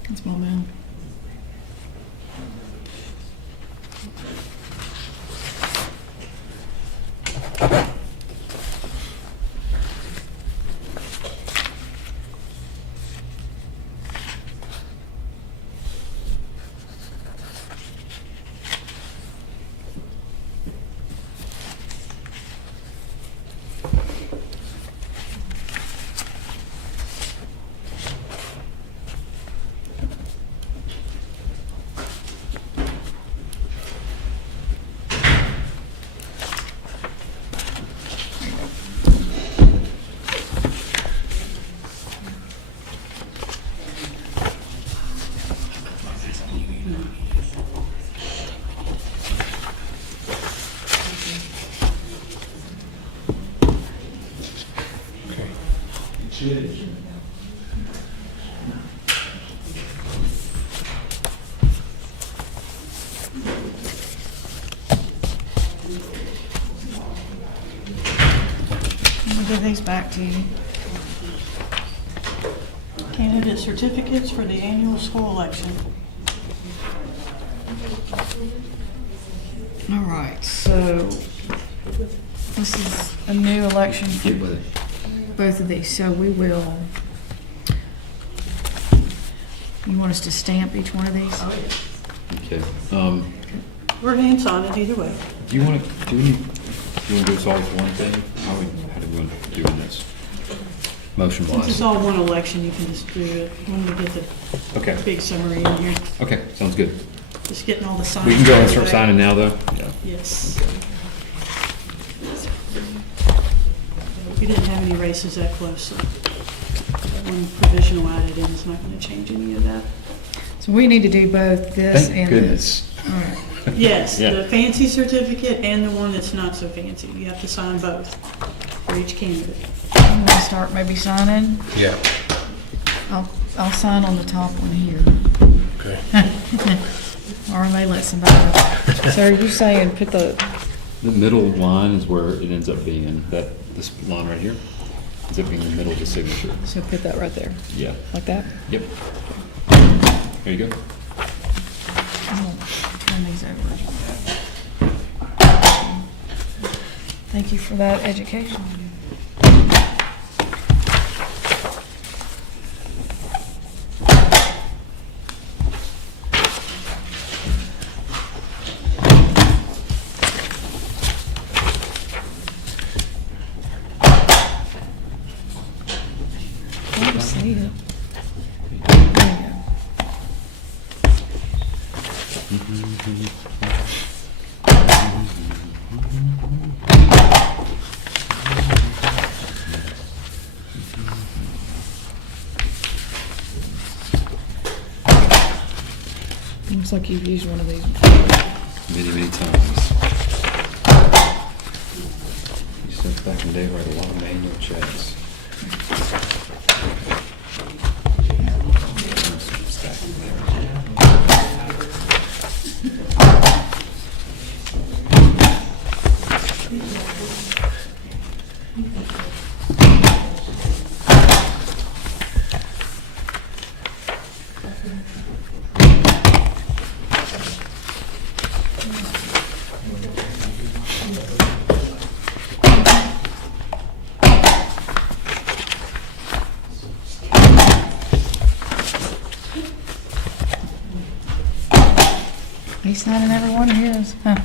That's my man. I'll give these back to you. Candidate certificates for the annual school election. All right, so this is a new election for Get with it. both of these, so we will, you want us to stamp each one of these? Okay. We're hand sign it either way. Do you want to do this all as one thing? How do we want to do this? Motion Since it's wise. all one election, you can just do it when we get the Okay. big summary in here. Okay, sounds good. Just getting all the signs. We can go and out of start the way. signing now, though? Yeah. Yes. We didn't have any races that close, so that one provisional added in is not going to change any of that. So we need to do both this Thank and goodness. this. All right. Yes, Yeah. the fancy certificate and the one that's not so fancy. You have to sign both for each candidate. I'm gonna start maybe signing. Yeah. I'll sign on the top one here. Okay. Or I may let somebody else. So are you saying put the, The middle line is where it ends up being, this line right here, ends up being the middle of the signature. so put that right there, Yeah. like that? Yep. There you go. I'll turn these over. Thank you for that education. I don't see it. There you go. Looks like you've used one of these before. Many, many times. Used to back in the day write a lot of manual checks. Stack in there. He's signing every one of his. Huh.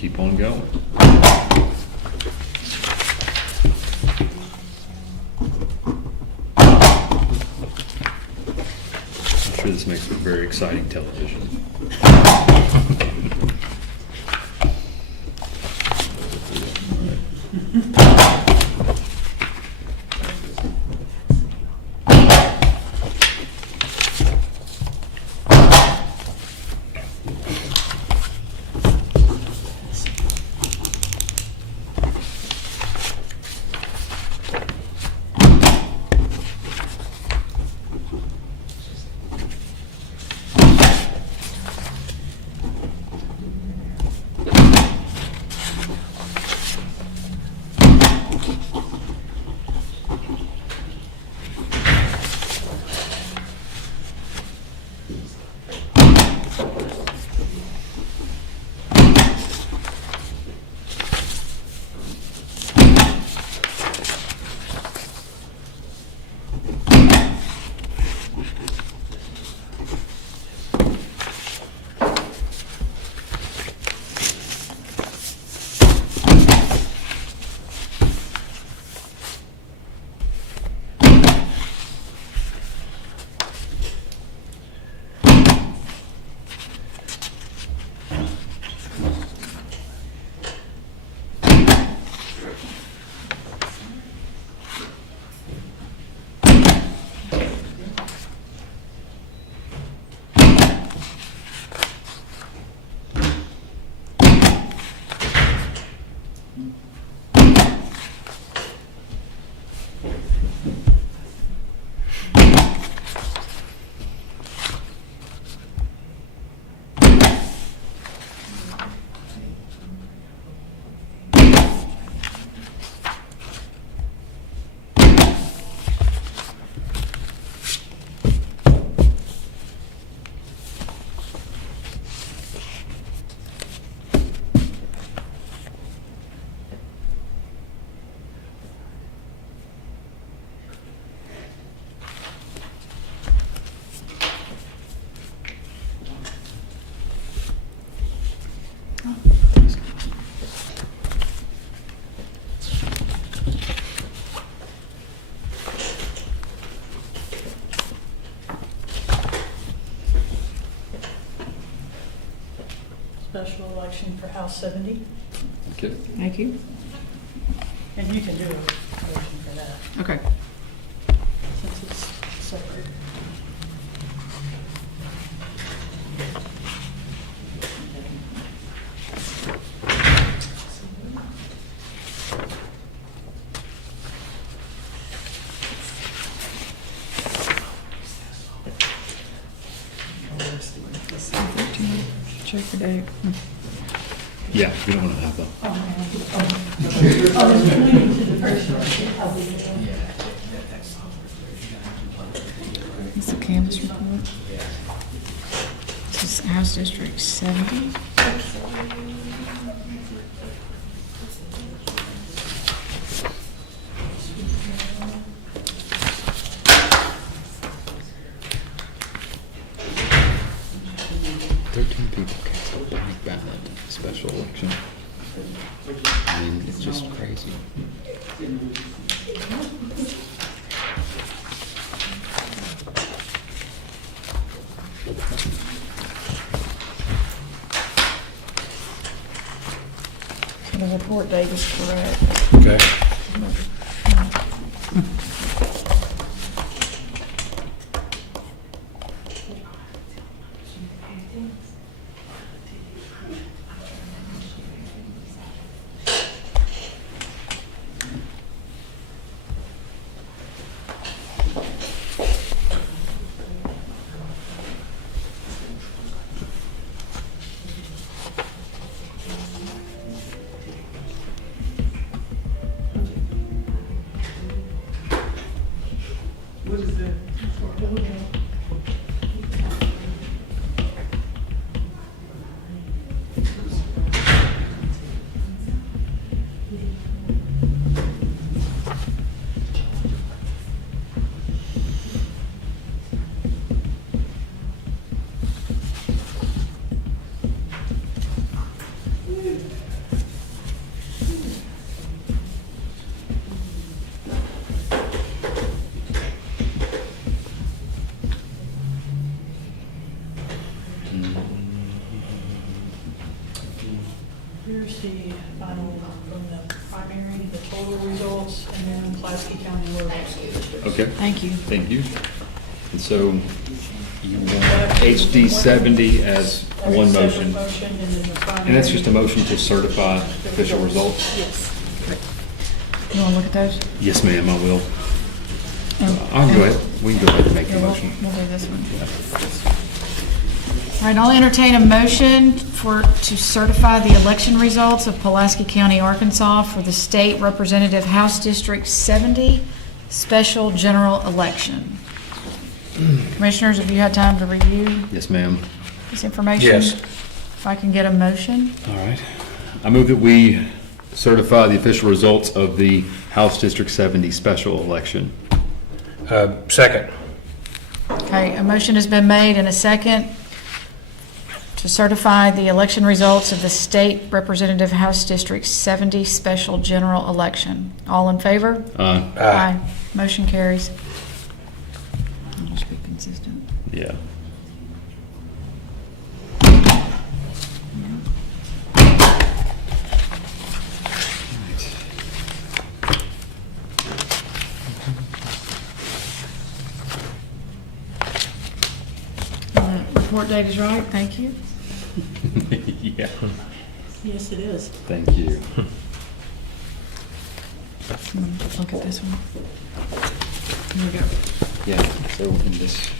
keep on going. I'm sure this makes for very exciting television. Special election for House 70, Okay. Thank you. and you can do a motion for that, Okay. since it's separate. Check the date. Yeah, we don't want to have that. It's the canvas report. This is House District 70. People cast a blank ballot special election. I mean, it's just crazy. So the report date is correct. Okay. Here's the final from the primary, the total results, and then Pulaski County Board of School Districts. Okay, Thank you. thank you. And so you want HD 70 as one motion. Motion, and then the primary. And that's just a motion to certify official results? Yes. You want to look at those? Yes, ma'am, I will. Oh. I'll go ahead, we can go ahead and make the Yeah, motion. we'll do this one. All right, I'll entertain a motion to certify the election results of Pulaski County, Arkansas for the State Representative House District 70 Special General Election. Commissioners, have you had time to review Yes, ma'am. this information? Yes. If I can get a motion? All right. I move that we certify the official results of the House District 70 special election. Second. Okay, a motion has been made and a second to certify the election results of the State Representative House District 70 Special General Election. All in favor? Aye. Motion carries. I'll just be consistent. Yeah. Report date is right, thank you. Yeah, Yes, it is. thank you. Look at this one. Here we go. Yeah, so in this.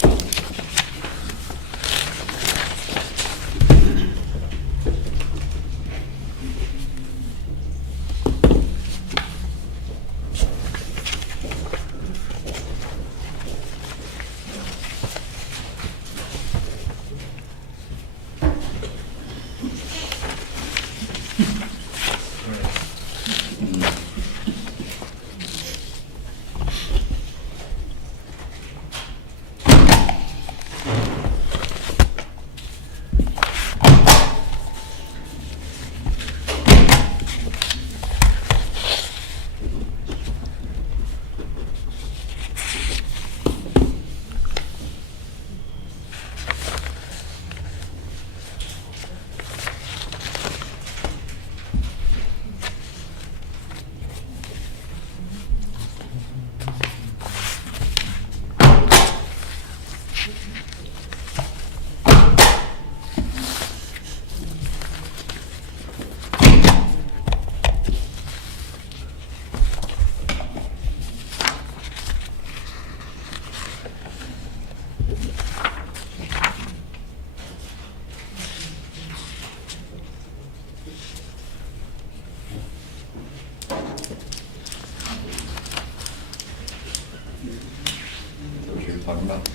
What you were talking about?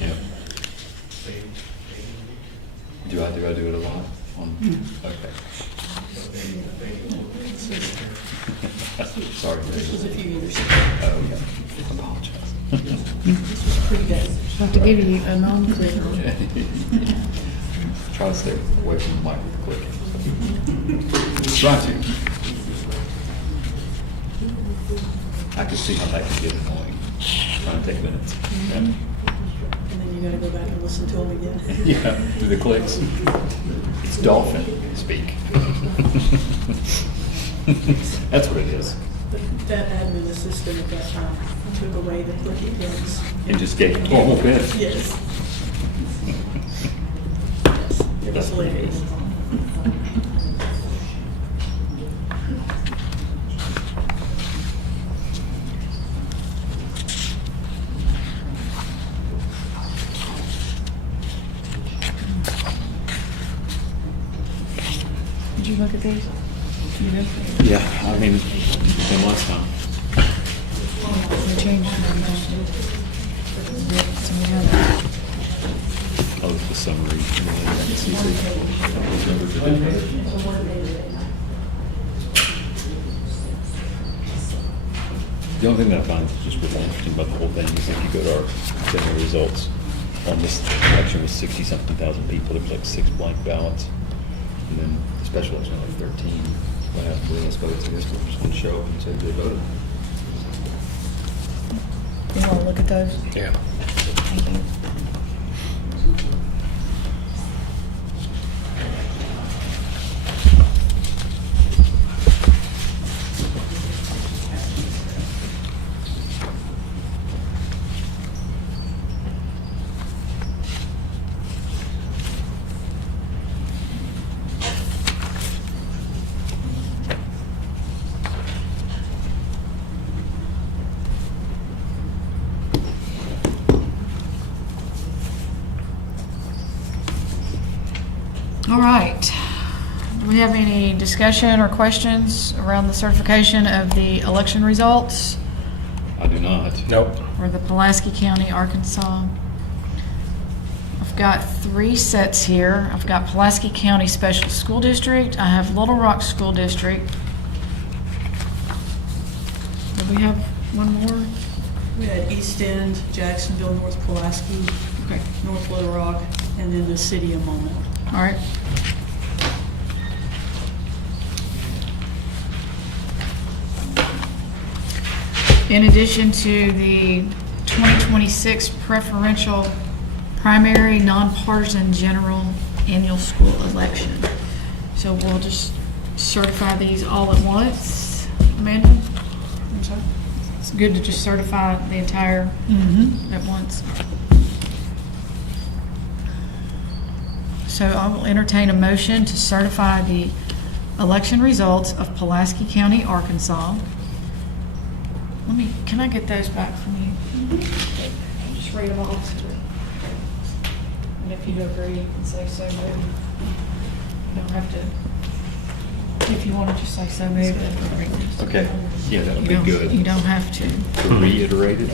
Yeah. Do I do it a lot? Okay. Sorry. This was a few years ago. Oh, yeah. Apologize. This was pre-dated. I have to give you a non-clear. Try to stay away from the mic with the clicking. Try to. I could see how that could get annoying, trying to take minutes. Yeah. And then you gotta go back and listen to them again. Yeah, do the clicks. It's dolphin speak. That's what it is. But that admin assistant at that time took away the clicky pins. And just gave normal pins. Yes. Yes, it was hilarious. Did you look at these? You did? Yeah, I mean, than last time. They changed them. So we have- Oh, the summary. Those numbers are different. The only thing that I find just really interesting about the whole thing is if you go to our general results, on this election was 60-something thousand people, there was like 6 blank ballots. And then the special election was like 13. What happened with us votes? I guess they're just going to show up and say they voted. You want to look at those? Yeah. Thank you. All right. Do we have any discussion or questions around the certification of the election results I do not. Nope. for the Pulaski County, Arkansas? I've got 3 sets here. I've got Pulaski County Special School District. I have Little Rock School District. Do we have one more? We had East End, Jacksonville, North Pulaski, Okay. North Little Rock, and then the city of Maumelle. All right. In addition to the 2026 preferential primary nonpartisan general annual school election. So we'll just certify these all at once. Amanda? I'm sorry? It's good to just certify the entire at once. So I will entertain a motion to certify the election results of Pulaski County, Arkansas. Can I get those back from you? I'll just read them off. And if you agree, you can say so moved. You don't have to, if you want to just say so moved. Okay, yeah, that'll You be don't- good. You don't have to. To reiterate it,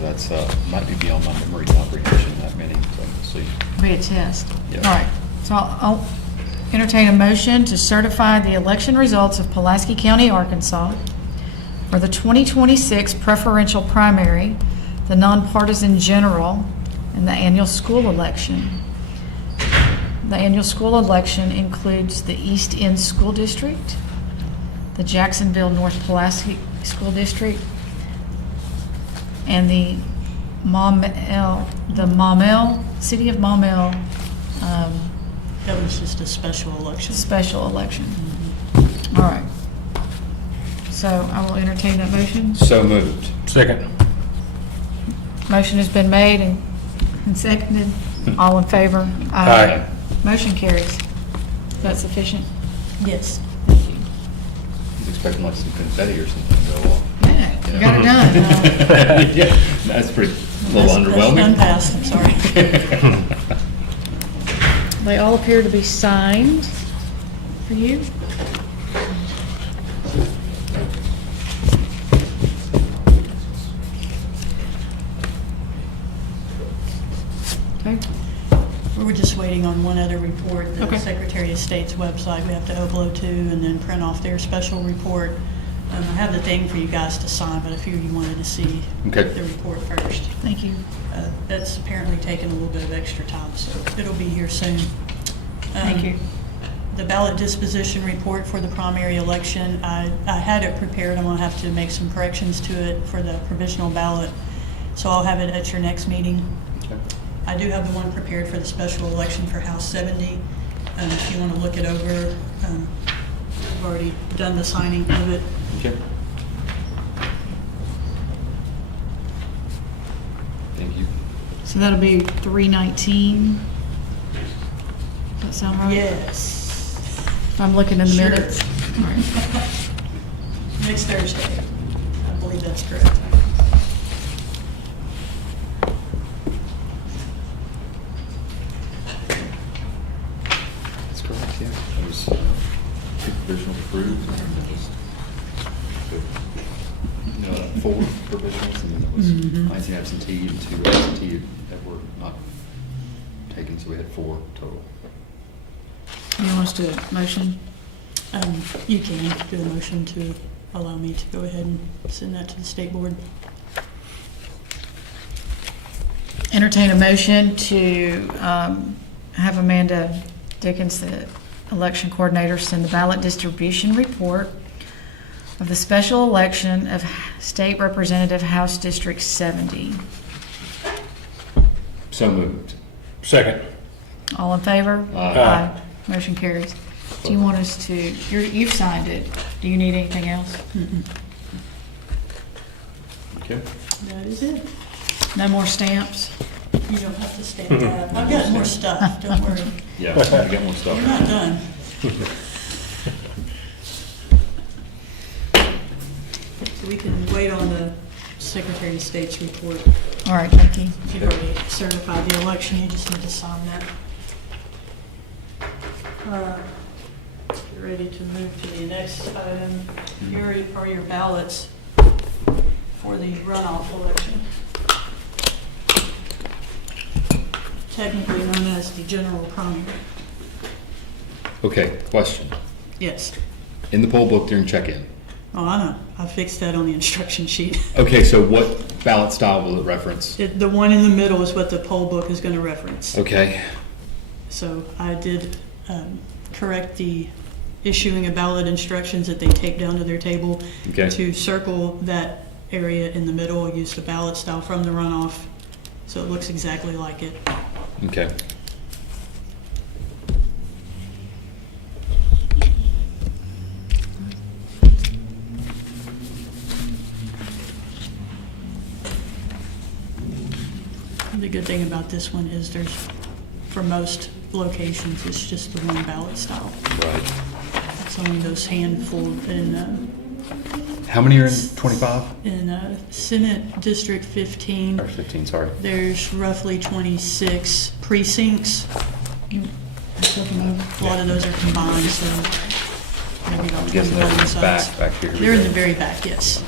that's, might be beyond my memory comprehension, that many, so let's see. Be a test. Yeah. All right, so I'll entertain a motion to certify the election results of Pulaski County, Arkansas for the 2026 preferential primary, the nonpartisan general, and the annual school election. The annual school election includes the East End School District, the Jacksonville North Pulaski School District, and the Maumelle, City of Maumelle, That was just a special election. special election. All right. So I will entertain that motion. So moved. Second. Motion has been made and seconded. All in favor? Aye. Motion carries. Is that sufficient? Yes. Thank you. I was expecting like some confetti or something to go off. Yeah, you got it done. Yeah, that's pretty, a little That's underwhelming. unpassed, I'm sorry. They all appear to be signed for you. Okay. We were just waiting on one other report, the Okay. Secretary of State's website. We have to upload to and then print off their special report. I have the thing for you guys to sign, but I figured you wanted to see Okay. the report first. Thank you. That's apparently taken a little bit of extra time, so it'll be here soon. Thank you. The ballot disposition report for the primary election, I had it prepared. I'm gonna have to make some corrections to it for the provisional ballot. So I'll have it at your next meeting. Okay. I do have the one prepared for the special election for House 70. If you want to look it over, I've already done the signing of it. Okay. Thank you. So that'll be 319. Does that sound right? Yes. If I'm looking in the Sure. minutes. All right. Next Thursday. I believe that's correct. That's correct, yeah. It was two provisionals approved. No, 4 provisionals, and then it was 19 absentee and 2 absentee that were not taken, so we had 4 total. You want us to motion? You can do a motion to allow me to go ahead and send that to the state board. Entertain a motion to have Amanda Dickens, the election coordinator, send the ballot distribution report of the special election of State Representative House District 70. So moved. Second. All in favor? Aye. Motion carries. Do you want us to, you've signed it. Do you need anything else? Okay. That is it. No more stamps? You don't have to stamp that. I've got more stuff, don't worry. Yeah, I got more stuff. You're not done. So we can wait on the Secretary of State's report. All right, thank you. You've already certified the election, you just need to sign that. Get ready to move to the next item. Here are your ballots for the runoff election. Technically known as the general primary. Okay, question. Yes. In the poll book during check-in. Oh, I know. I fixed that on the instruction sheet. Okay, so what ballot style will it reference? The one in the middle is what the poll book is going to reference. Okay, So I did correct the issuing of ballot instructions that they take down to their table. Okay. To circle that area in the middle, use the ballot style from the runoff, so it looks exactly like it. okay. The good thing about this one is there's, for most locations, it's just the one ballot style. Right. It's only those handful in How many are in 25? Senate District 15. Or 15, sorry. There's roughly 26 precincts. A lot of those are combined, so maybe about I'm guessing 21 they're in the sites. back here. They're in the very back, yes.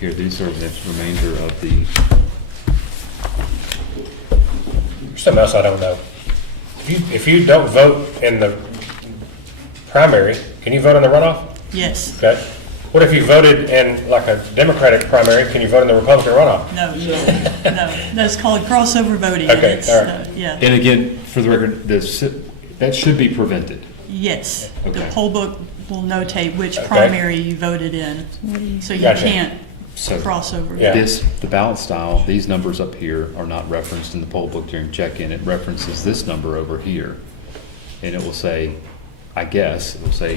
Here, these are the remainder of the, Something else I don't know. If you don't vote in the primary, can you vote in the runoff? Yes. Okay. What if you voted in like a Democratic primary, can you vote in the Republican runoff? No, no. That's called crossover voting. Okay, It's, all right. Yeah, and again, for the record, that should be prevented. yes. The Okay. poll book will notate which Okay. primary you voted in. So you Gotcha. can't So cross over. Yeah. the ballot style, these numbers up here are not referenced in the poll book during check-in. It references this number over here. And it will say, I guess, it will say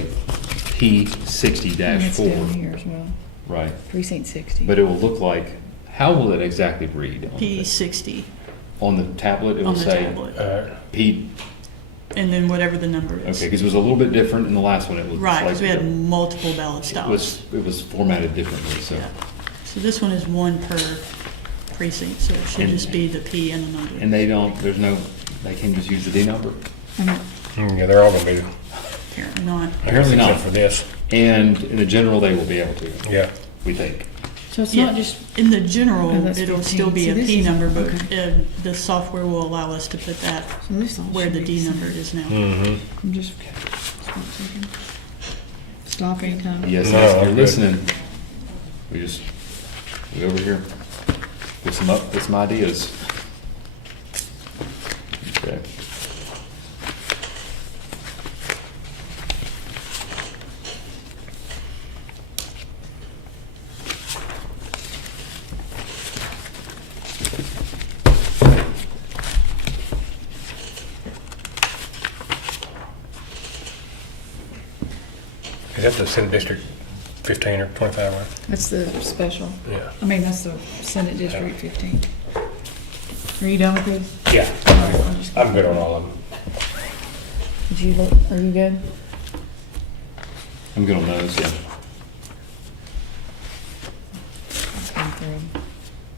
It's down P60-4. here as well, Right. precinct 60. But it will look like, how will it exactly read? P60 On the tablet, it will on the say tablet. P, And then whatever the number is. okay, because it was a little bit different in the last one. It was Right, because we like- had multiple ballot styles. It was formatted differently, so. Yeah. So this one is one per precinct, so it should And- just be the P and the number. And they can just use the D number. Yeah, they're all gonna be, Apparently not. Apparently not. except for this. And in the general, they will be able to, Yeah. we think. So it's Yeah, not just, in the general, Oh, that's it'll 15. still be So a this P is- number, but okay. the software will allow us to put that so this all where should the be D the number same. is now. Mm-hmm. I'm just, stop a second. Stop anytime. Yes, No, yes, I'm you're good. listening. We over here with some ideas. Okay. Is that the Senate District 15 or 25, right? That's the special. Yeah. I mean, that's the Senate District 15. Are you done with these? Yeah, All right, I'll just- I'm good on all of them. Did you look, are you good? I'm good on those, yeah. Let's go through them.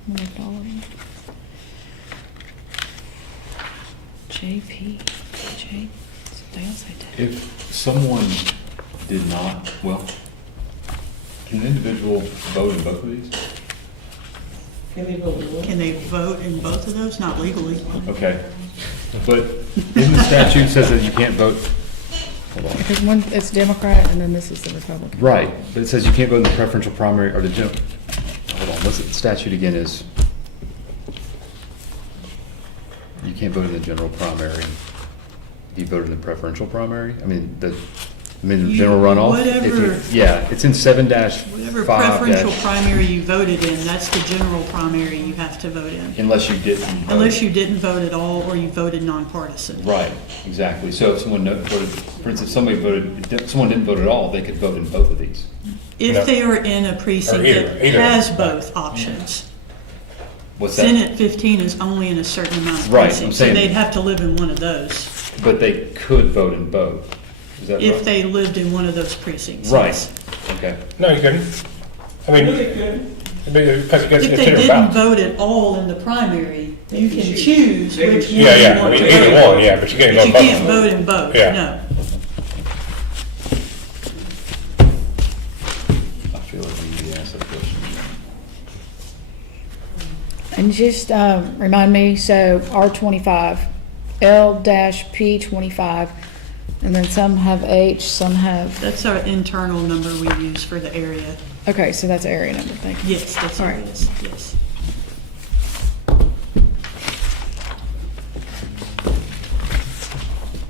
I looked all of them. JP, J, something else I did. If someone did not, well, can an individual vote in both of these? Can they vote in one? Can they vote in both of those? Not legally. Okay. But in the statute says that you can't vote, hold on. Because one, it's Democrat, and then this is the Republican. Right, but it says you can't vote in the preferential primary or the general. Hold on, what's the statute again is? You can't vote in the general primary. You voted in the preferential primary? The general runoff? If you- Whatever. Yeah, it's in 7-5 Whatever preferential primary you voted in, that's the general primary you have to vote in. unless you didn't. vote. Unless you didn't vote at all or you voted nonpartisan. Right, exactly. So if someone voted, for instance, someone didn't vote at all, they could vote in both of these. If they are in a precinct Or either- that either. has both options. What's that? Senate 15 is only in a certain amount of Right, I'm precincts, so saying- they'd have to live in one of those. But they could vote in both. Is that If right? they lived in one of those precincts. Right, yes. okay. No, you couldn't. I mean, because it gets If they considered didn't ballots. vote at all in the primary, you can choose They can which one choose. you Yeah, want to yeah, vote. either one, yeah, but you can't But you vote both. can't vote in both, Yeah. no. I feel like we need to ask that question. And just remind me, so R25, L-P25, and then some have H, some have, That's our internal number we use for the area. okay, so that's area number, thank you. Yes, that's All what right. it is, yes.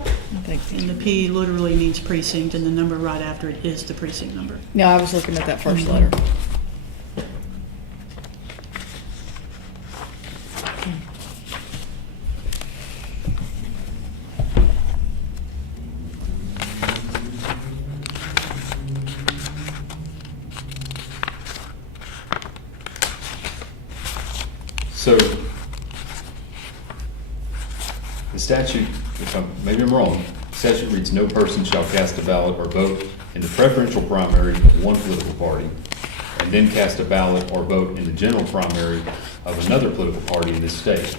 I think- And the P literally means precinct, and the number right after it is the precinct number. No, I was looking at that first letter. So, the statute, maybe I'm wrong, the statute reads, "No person shall cast a ballot or vote in the preferential primary of one political party, and then cast a ballot or vote in the general primary of another political party in this state."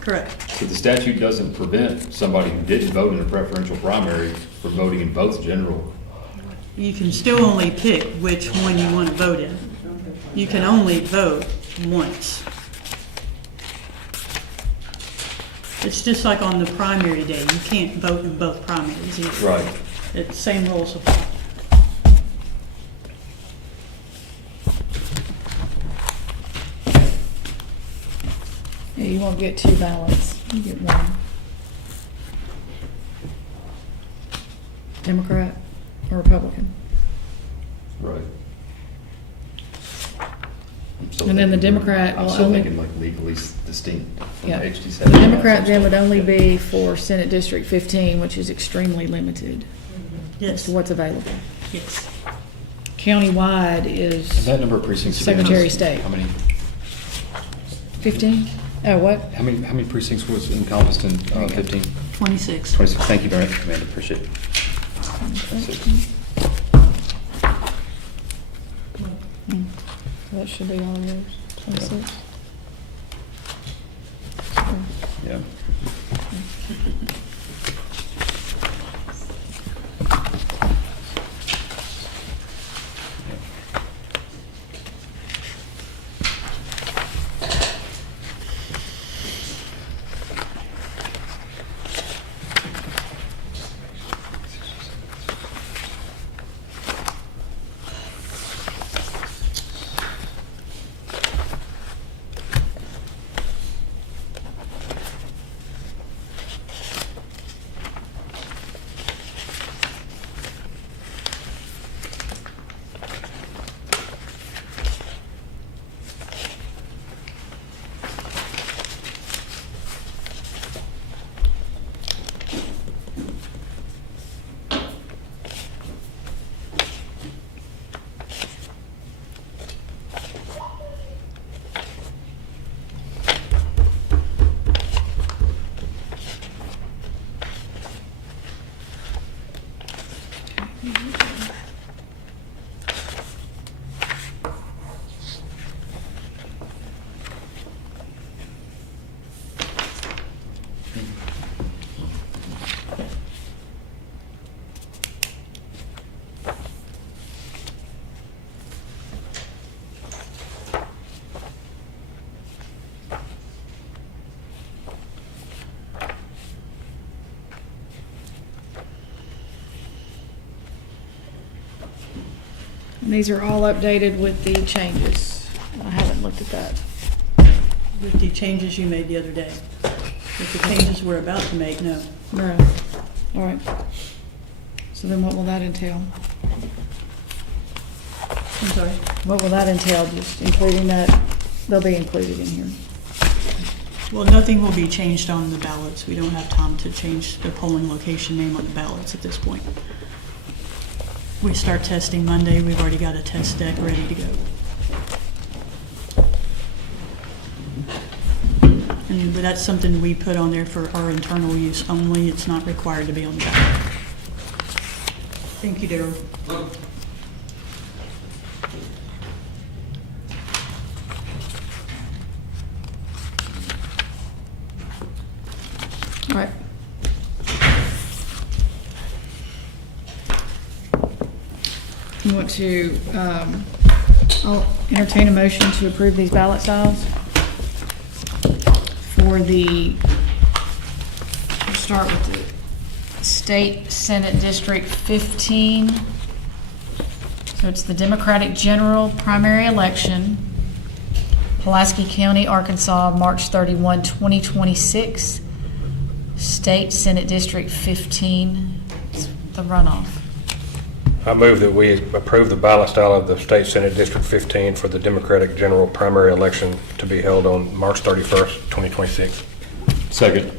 Correct. So the statute doesn't prevent somebody who didn't vote in a preferential primary from voting in both general. You can still only pick which one you want to vote in. You can only vote once. It's just like on the primary day, you can't vote in both primaries either. Right. It's same rules apply. Yeah, you won't get two ballots, you get one. Democrat or Republican. Right. And then the Democrat I'm will still only- thinking like legally distinct from Yeah. HD7. The Democrat then would only be for Senate District 15, which is extremely limited as Yes, to what's available. yes. Countywide And is that number of precincts. again is- Secretary of State. How many, 15? Oh, what? how many precincts was encompassed in 15? 26. 26, thank you very much, Amanda, appreciate it. 26. So that should be all yours, 26. Yeah. And these are all updated with the changes. I haven't looked at that. With the changes you made the other day. With the changes we're about to make, no. Right. All right. So then what will that entail? I'm sorry. What will that entail, just including that, they'll be included in here? Well, nothing will be changed on the ballots. We don't have time to change the polling location name on the ballots at this point. We start testing Monday. We've already got a test deck ready to go. But that's something we put on there for our internal use only. It's not required to be on the ballot. Thank you, Daryl. All right. You want to, I'll entertain a motion to approve these ballot styles for the, we'll start with the State Senate District 15. So it's the Democratic General Primary Election, Pulaski County, Arkansas, March 31, 2026. State Senate District 15, it's the runoff. I move that we approve the ballot style of the State Senate District 15 for the Democratic General Primary Election to be held on March 31st, 2026. Second.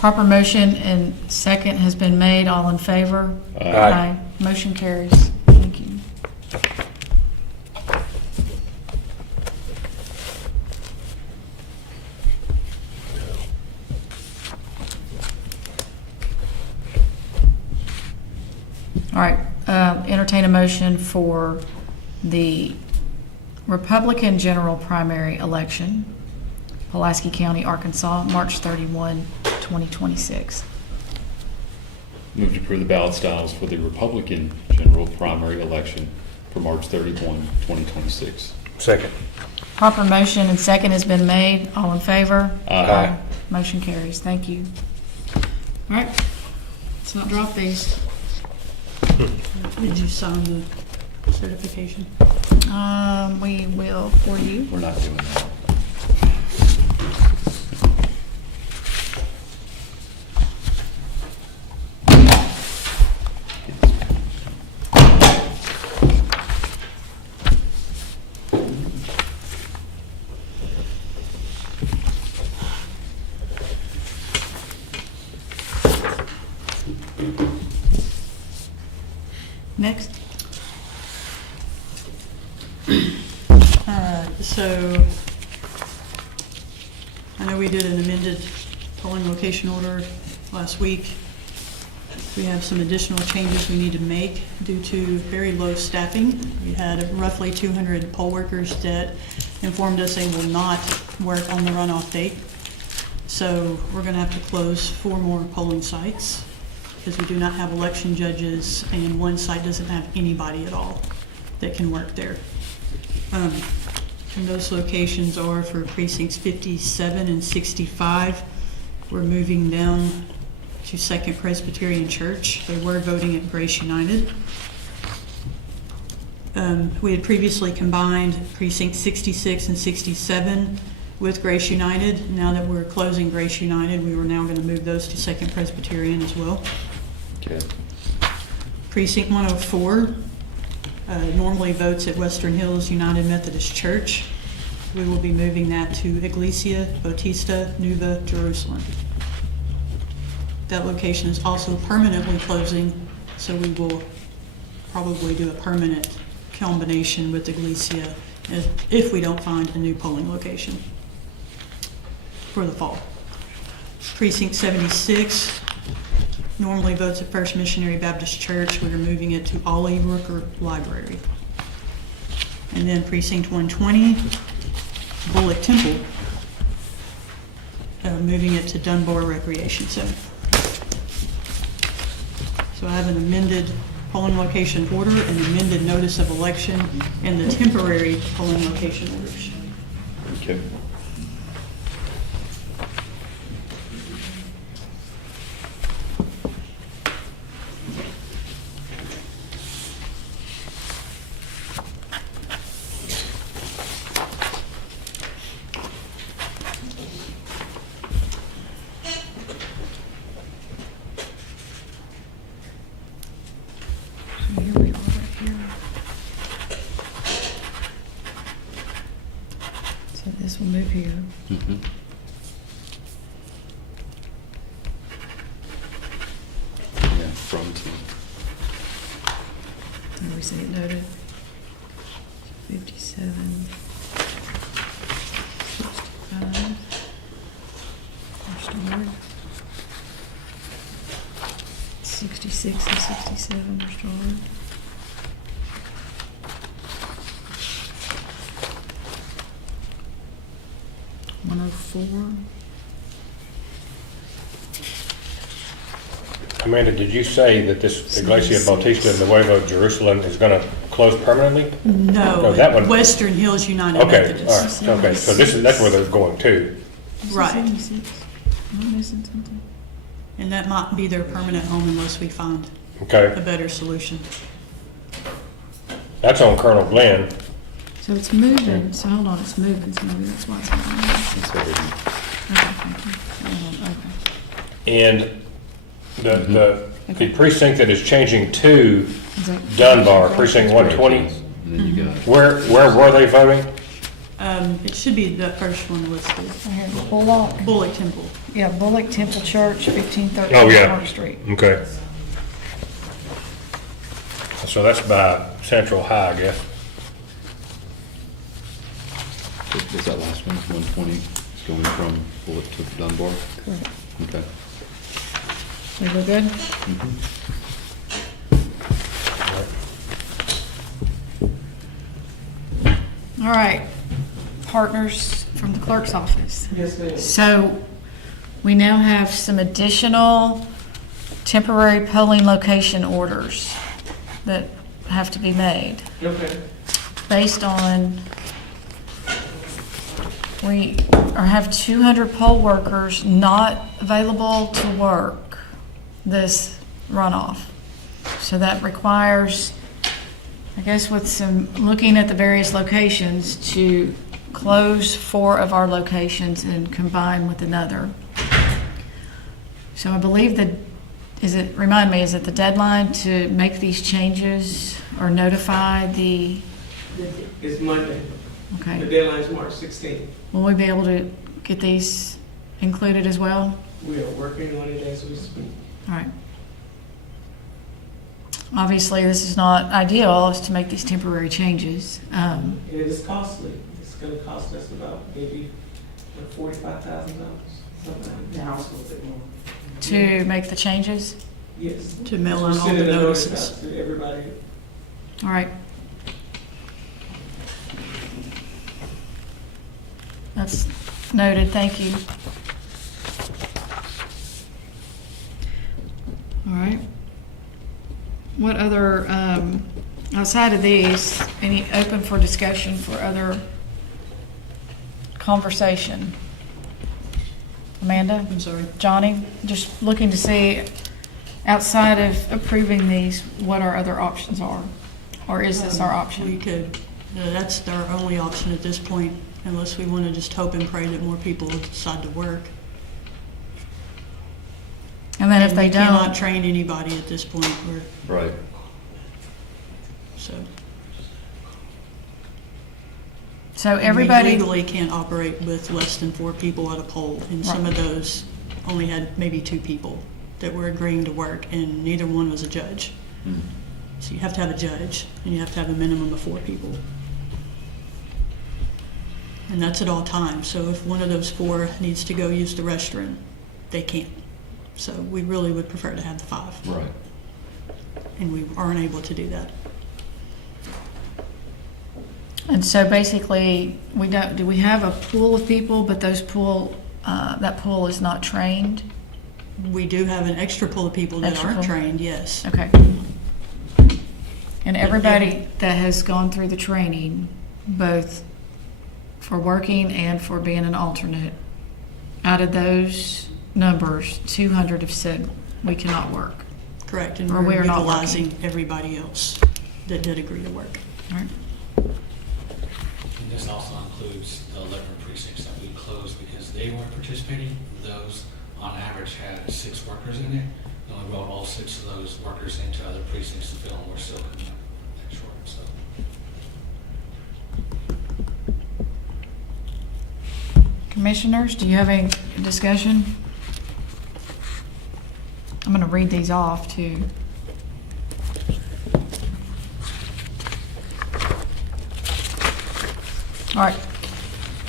Proper motion and second has been made. All in favor? Aye. Motion carries. Thank you. All right, entertain a motion for the Republican general primary election, Pulaski County, Arkansas, March 31, 2026. Move to approve the ballot styles for the Republican general primary election for March 31, 2026. Second. Proper motion and second has been made. All in favor? Aye. Motion carries. Thank you. All right, let's not drop these. Did you sign the certification? We will for you. We're not doing that. Next. So, I know we did an amended polling location order last week. We have some additional changes we need to make due to very low staffing. We had roughly 200 poll workers that informed us they will not work on the runoff date. So we're going to have to close 4 more polling sites because we do not have election judges and one site doesn't have anybody at all that can work there. And those locations are for precincts 57 and 65. We're moving down to Second Presbyterian Church. They were voting at Grace United. We had previously combined precinct 66 and 67 with Grace United. Now that we're closing Grace United, we were now going to move those to Second Presbyterian as well. Okay. Precinct 104 normally votes at Western Hills United Methodist Church. We will be moving that to Iglesia Bautista Nueva Jerusalem. That location is also permanently closing, so we will probably do a permanent combination with Iglesia if we don't find a new polling location for the fall. Precinct 76 normally votes at First Missionary Baptist Church. We are moving it to Ollie Rooker Library. And then precinct 120, Bullock Temple, moving it to Dunbar Recreation Center. So I have an amended polling location order, an amended notice of election, and the temporary polling location orders. Okay. So here we are right here. So this will move here. Mm-hmm. Yeah, from to. Where we see it noted. 57. 65. First ward. 66. 66 and 67 restored. $104. Amanda, did you say that this Iglesia Bautista de Nuevo Jerusalem is going to close permanently? No, that one- Western Hills United Okay, Methodist. all right, okay, so that's where they're going to. Right. 76. Am I missing something? And that might be their permanent home unless we find a Okay, better solution. that's on Colonel Glenn. So it's moving, so hold on, it's moving, so maybe that's why it's not on there. That's what we- Okay, thank you. Hold on, okay. And the precinct that is changing to Is that- Dunbar, precinct 120, And then you got, where were they voting? It should be the first one listed. Right here, Bullock, Bullock Temple. yeah, Bullock Temple Church, 1513 Oh, yeah. Park Street. Okay. So that's by Central High, I guess. is that last one, 120, it's going from Bullock to Dunbar? Correct. Okay. We go good? All right, partners from the clerk's office. Yes, ma'am. So we now have some additional temporary polling location orders that have to be made Okay. based on, we have 200 poll workers not available to work this runoff. So that requires, I guess with some, looking at the various locations, to close 4 of our locations and combine with another. So I believe that, remind me, is it the deadline to make these changes or notify the, It's Monday. The okay. deadline is March 16th. Will we be able to get these included as well? We are working on it as we speak. All right. Obviously, this is not ideal, is to make these temporary changes. And it is costly. It's gonna cost us about maybe $45,000, something like that. Now it's a little bit more. To make the changes? Yes. To mail We're out all sending the a notice notices. out to everybody. All right. That's noted, thank you. All right. What other, outside of these, any open for discussion for other conversation? Amanda? I'm sorry. Johnny? Just looking to see, outside of approving these, what our other options are? Or is this our We option? could, that's our only option at this point, unless we want to just hope and pray that more people will decide to work. And then if And they we cannot don't, train anybody at this point, Right. so. so We everybody, legally can't operate with less than 4 people at a poll, and some of those only had maybe 2 people that were agreeing to work, and neither one was a judge. Mm. So you have to have a judge, and you have to have a minimum of 4 people. And that's at all times, so if one of those 4 needs to go use the restroom, they can't. So we really would prefer to have the 5, Right. and we aren't able to do that. and so basically, do we have a pool of people, but that pool is not trained? We do have an extra pool of people that Extra aren't pool. trained, yes. Okay. And everybody that has gone through the training, both for working and for being an alternate, out of those numbers, 200 have said we cannot work. Correct, and Or we're we are not utilizing everybody else that did agree to work. All right. And this also includes the 11 precincts that we closed because they weren't participating. Those, on average, had 6 workers in there. And we brought all 6 of those workers into other precincts to fill, and we're still coming up that short, so. Commissioners, do you have any discussion? I'm going to read these off too. All right.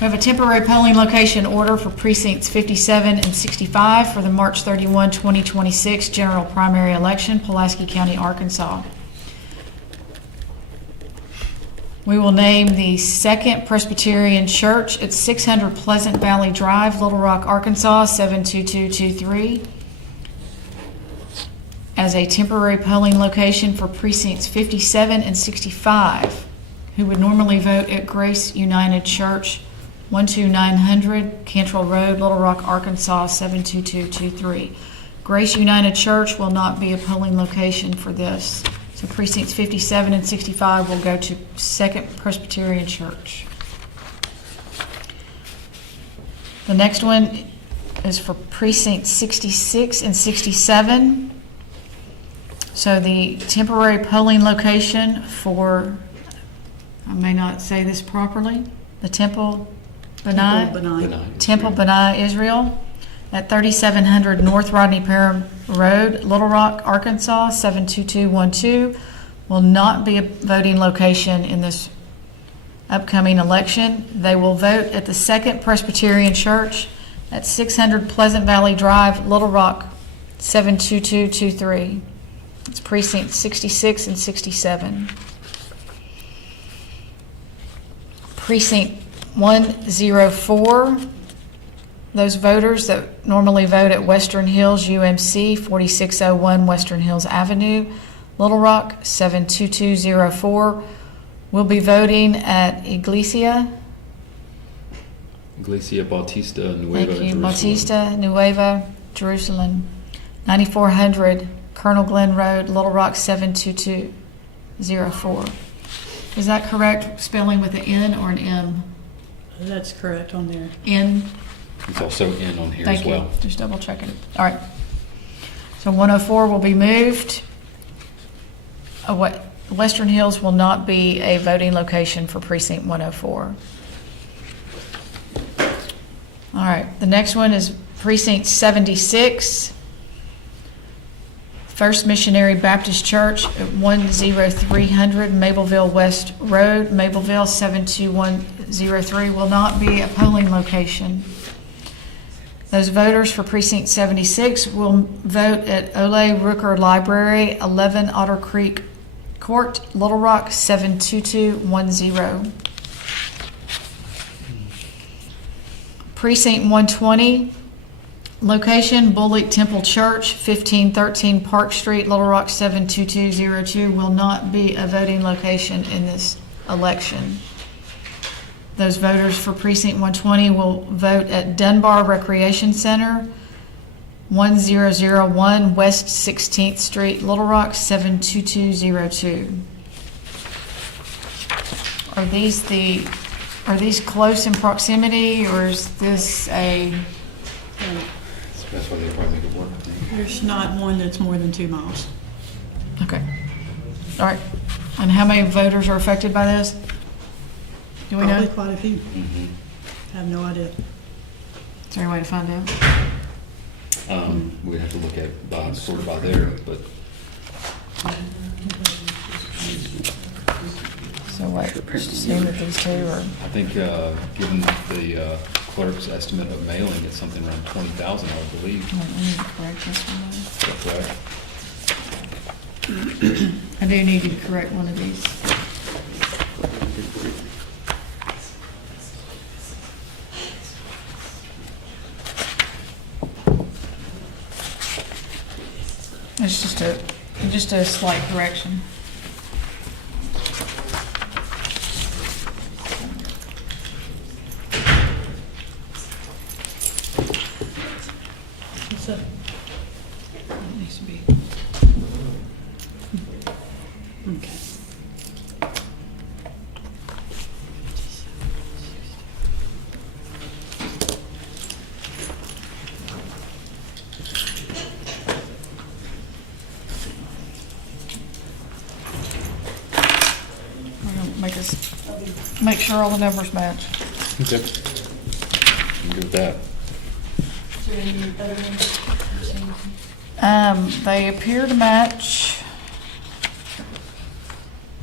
We have a temporary polling location order for precincts 57 and 65 for the March 31, 2026 general primary election, Pulaski County, Arkansas. We will name the Second Presbyterian Church at 600 Pleasant Valley Drive, Little Rock, Arkansas, 72223, as a temporary polling location for precincts 57 and 65, who would normally vote at Grace United Church, 12900 Cantrell Road, Little Rock, Arkansas, 72223. Grace United Church will not be a polling location for this. So precincts 57 and 65 will go to Second Presbyterian Church. The next one is for precincts 66 and 67. So the temporary polling location for, I may not say this properly, the Temple Benai Israel at 3700 North Rodney Parham Road, Little Rock, Arkansas, 72212, will not be a voting location in this upcoming election. They will vote at the Second Presbyterian Church at 600 Pleasant Valley Drive, Little Rock, 72223. It's precincts 66 and 67. Precinct 104, those voters that normally vote at Western Hills UMC, 4601 Western Hills Avenue, Little Rock, 72204, will be voting at Iglesia Bautista Nueva, Thank you. Jerusalem. Bautista Nueva, Jerusalem, 9400 Colonel Glenn Road, Little Rock, 72204. Is that correct, spelling with an N or an M? That's correct on there. N? It's also in on here Thank as you. well. Just double checking. All right. So 104 will be moved. Western Hills will not be a voting location for precinct 104. All right. The next one is precinct 76. First Missionary Baptist Church at 10300 Mableville West Road, Mableville, 72103, will not be a polling location. Those voters for precinct 76 will vote at Ole Rooker Library, 11 Otter Creek Court, Little Rock, 72210. Precinct 120, location Bullock Temple Church, 1513 Park Street, Little Rock, 72202, will not be a voting location in this election. Those voters for precinct 120 will vote at Dunbar Recreation Center, 1001 West 16th Street, Little Rock, 72202. Are these close in proximity, or is this a? That's why they probably make it work, I think. There's not one that's more than 2 miles. Okay. All right. And how many voters are affected by this? Do we know? Probably quite a few. Mm-hmm. I have no idea. Is there any way to find out? We'd have to look at sort of by there, but So what, just assume that these two are, I think, given the clerk's estimate of mailing, it's something around 20,000, I believe. I need to correct this one. Is that correct? I do need to correct one of these. It's just a slight correction. What's up? It needs to be. Okay. We're gonna make sure all the numbers match. Okay. I'm good with that. They appear to match.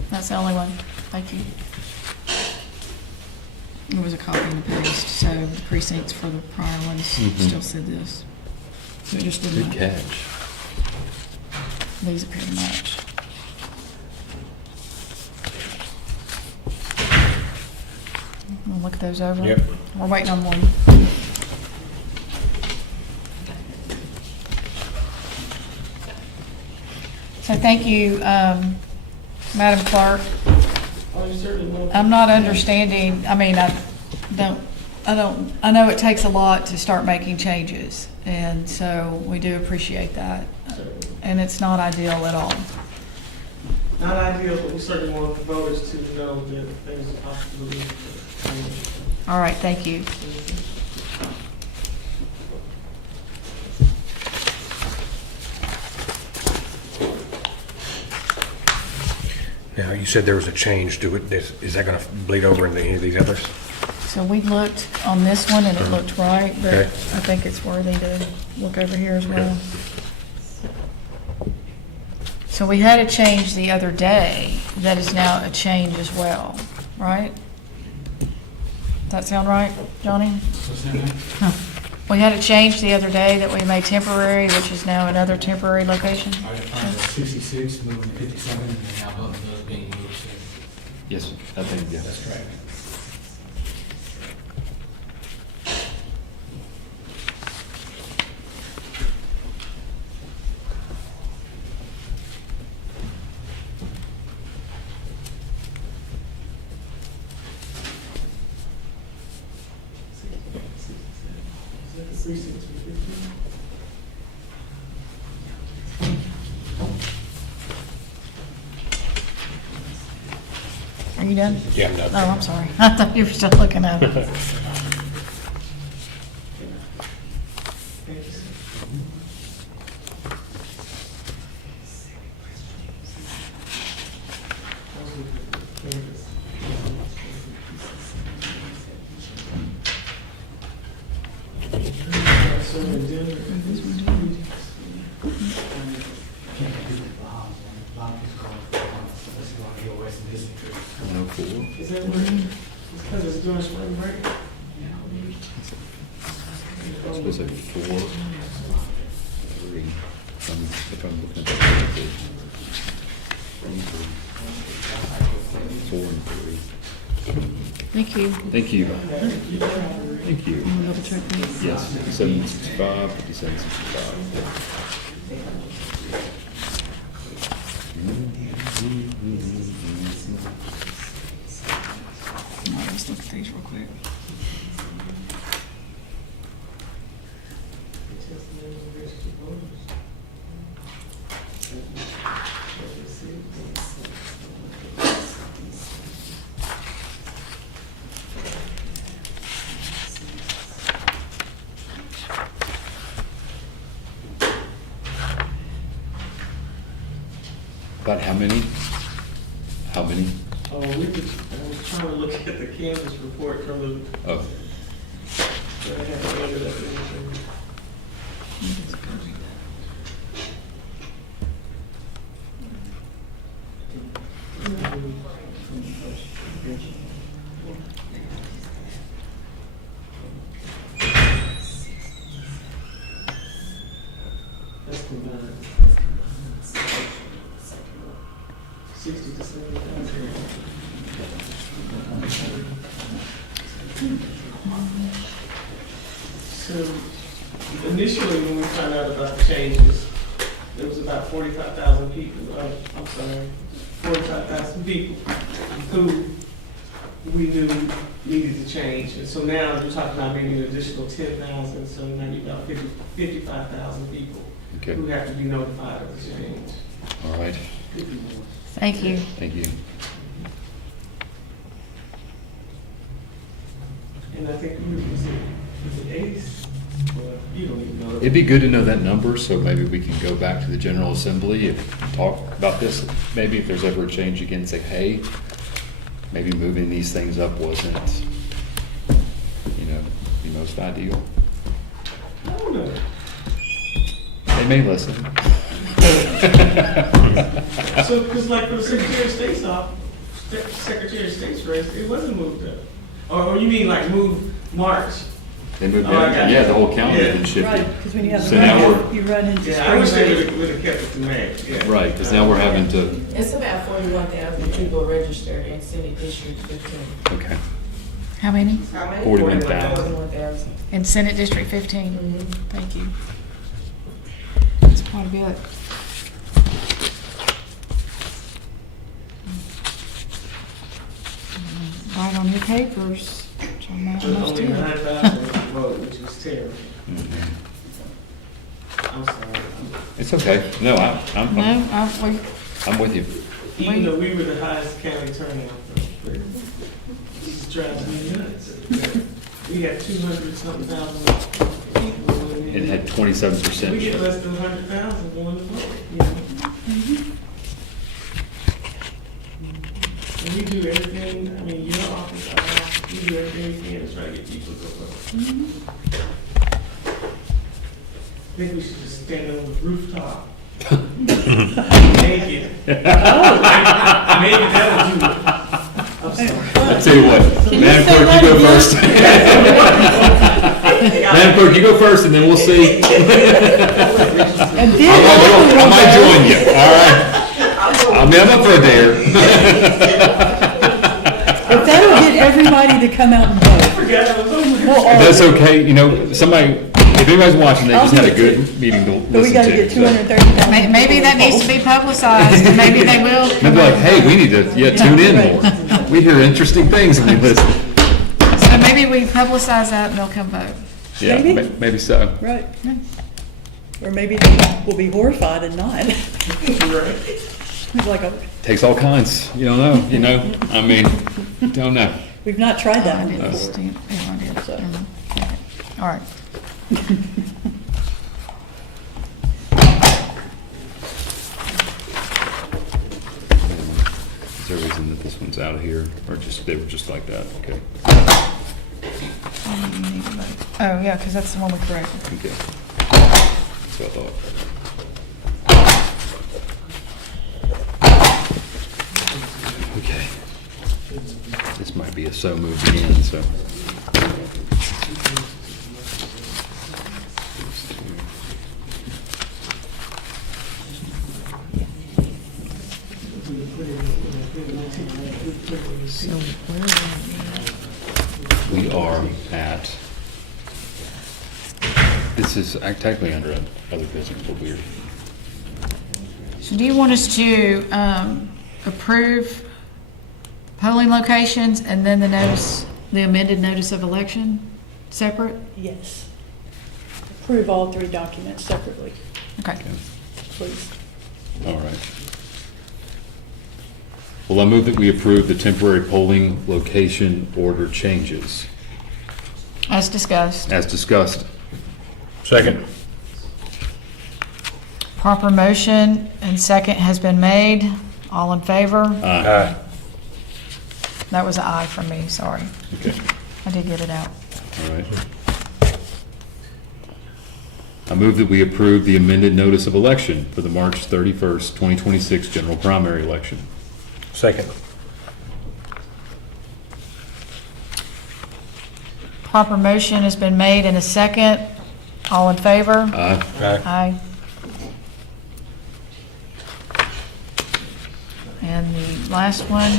That's the only one. Thank you. It was a copy and a paste, so the precincts for the prior ones still said this. So it just didn't Good match. catch. These appear to match. We'll look those over. Yep. We're waiting on one. So thank you, Madam Clerk. Oh, you certainly will. I'm not understanding, I mean, I know it takes a lot to start making changes, and so we do appreciate that. And it's not ideal at all. Not ideal, but we certainly want the voters to know that there's a possibility. All right, thank you. Now, you said there was a change to it. Is that going to bleed over into any of these others? So we looked on this one and it looked right, but Okay. I think it's worthy to look over here as well. So we had a change the other day that is now a change as well, right? Does that sound right, Johnny? What's that mean? We had a change the other day that we made temporary, which is now another temporary location. I defined 66, moving to 57, and now both of those being moved to, Yes, I think, yeah. that's correct. Is that the precincts for 15? Are you done? Yeah, I'm done. Oh, I'm sorry. I thought you were still looking at it. Thank you, sir. Is that where, it's because it's doing spring break? It's supposed to say 4, 3. If I'm looking at that page. 4 and 3. Thank you. Thank you. Thank you. Double check these. Yes, 5765, 5765. All right, let's look at these real quick. About how many? How many? Oh, I was trying to look at the Kansas report from the, Oh, that I had loaded up in. That's combined. 60 to 70,000. So initially, when we found out about the changes, there was about 45,000 people, I'm sorry, 45,000 people who we knew needed to change. And so now you're talking about maybe an additional 10,000, so now you've got 55,000 people okay. who have to be notified of the change. All right. Thank you. Thank you. And I think we was it 80? Well, you don't even know. It'd be good to know that number, so maybe we can go back to the General Assembly and talk about this. Maybe if there's ever a change again, say, hey, maybe moving these things up wasn't, the most ideal. I don't know. They may listen. So, because like for the Secretary of State's race, it wasn't moved up. Or you mean like move March? They moved Oh, I got everything, it. yeah, the whole county Yeah. has been shifted. Because when you have So the now run, we're- you run into Yeah, I wish spring they break. would have kept it to May, yeah. Right, because now we're having to, It's about 41,000 people registered in Senate District 15. okay, How many? How many? 41,000. 41,000. In Senate District 15. Mhm. Thank you. That's quite a bit. Right on your papers. which I might There's almost only do. 9,000 vote, which is terrible. I'm sorry. it's okay. No, I'm, No, I'm with you. Even though we were the highest county turnout, though, it just drives me nuts. We had 200-something thousand people. It had We 27%. get less than 100,000 going to vote, you know? And we do everything, I mean, your office, our office, we do everything we can to try to get people to vote. I think we should just stand on the rooftop. Naked. Maybe that'll do it. I'm sorry. I'll tell you what, Madam Clerk, you go first. Madam Clerk, you go first, and then we'll see. And I might join you, all right? I'm up for a dare. If that'll get everybody to come out and vote, Forgot I was over there. we'll all. That's okay, you know, somebody, if anybody's watching, they just had a good meeting to But we listen gotta to. get so. 230,000. maybe that needs to be publicized, and maybe they will. They'll be like, hey, we need to, tune in more. We hear interesting things when we listen. So maybe we publicize that and they'll come vote. Yeah, Maybe. maybe so. Right. Or maybe they will be horrified and not. It's like, Takes all kinds, you don't know, I mean, don't know. we've not tried that I one didn't before. stand- oh, I did. So. Never mind. Okay. All right. Is there a reason that this one's out of here, or just, they were just like that, okay, Oh, yeah, because that's the one we corrected. okay. That's what I thought. Okay. This might be a so moved again, so. We are at, this is technically under other business, but weird. So do you want us to approve polling locations and then the notice, the amended notice of election separate? Yes. Approve all three documents separately, Okay. please. All right. Well, I move that we approve the temporary polling location order changes As discussed. as discussed. Second. Proper motion and second has been made. All in favor? Aye. That was an aye from me, sorry. Okay, I did get it out. all right. I move that we approve the amended notice of election for the March 31st, 2026 general primary election. Second. Proper motion has been made and a second. All in favor? Aye. Aye. Aye. And the last one,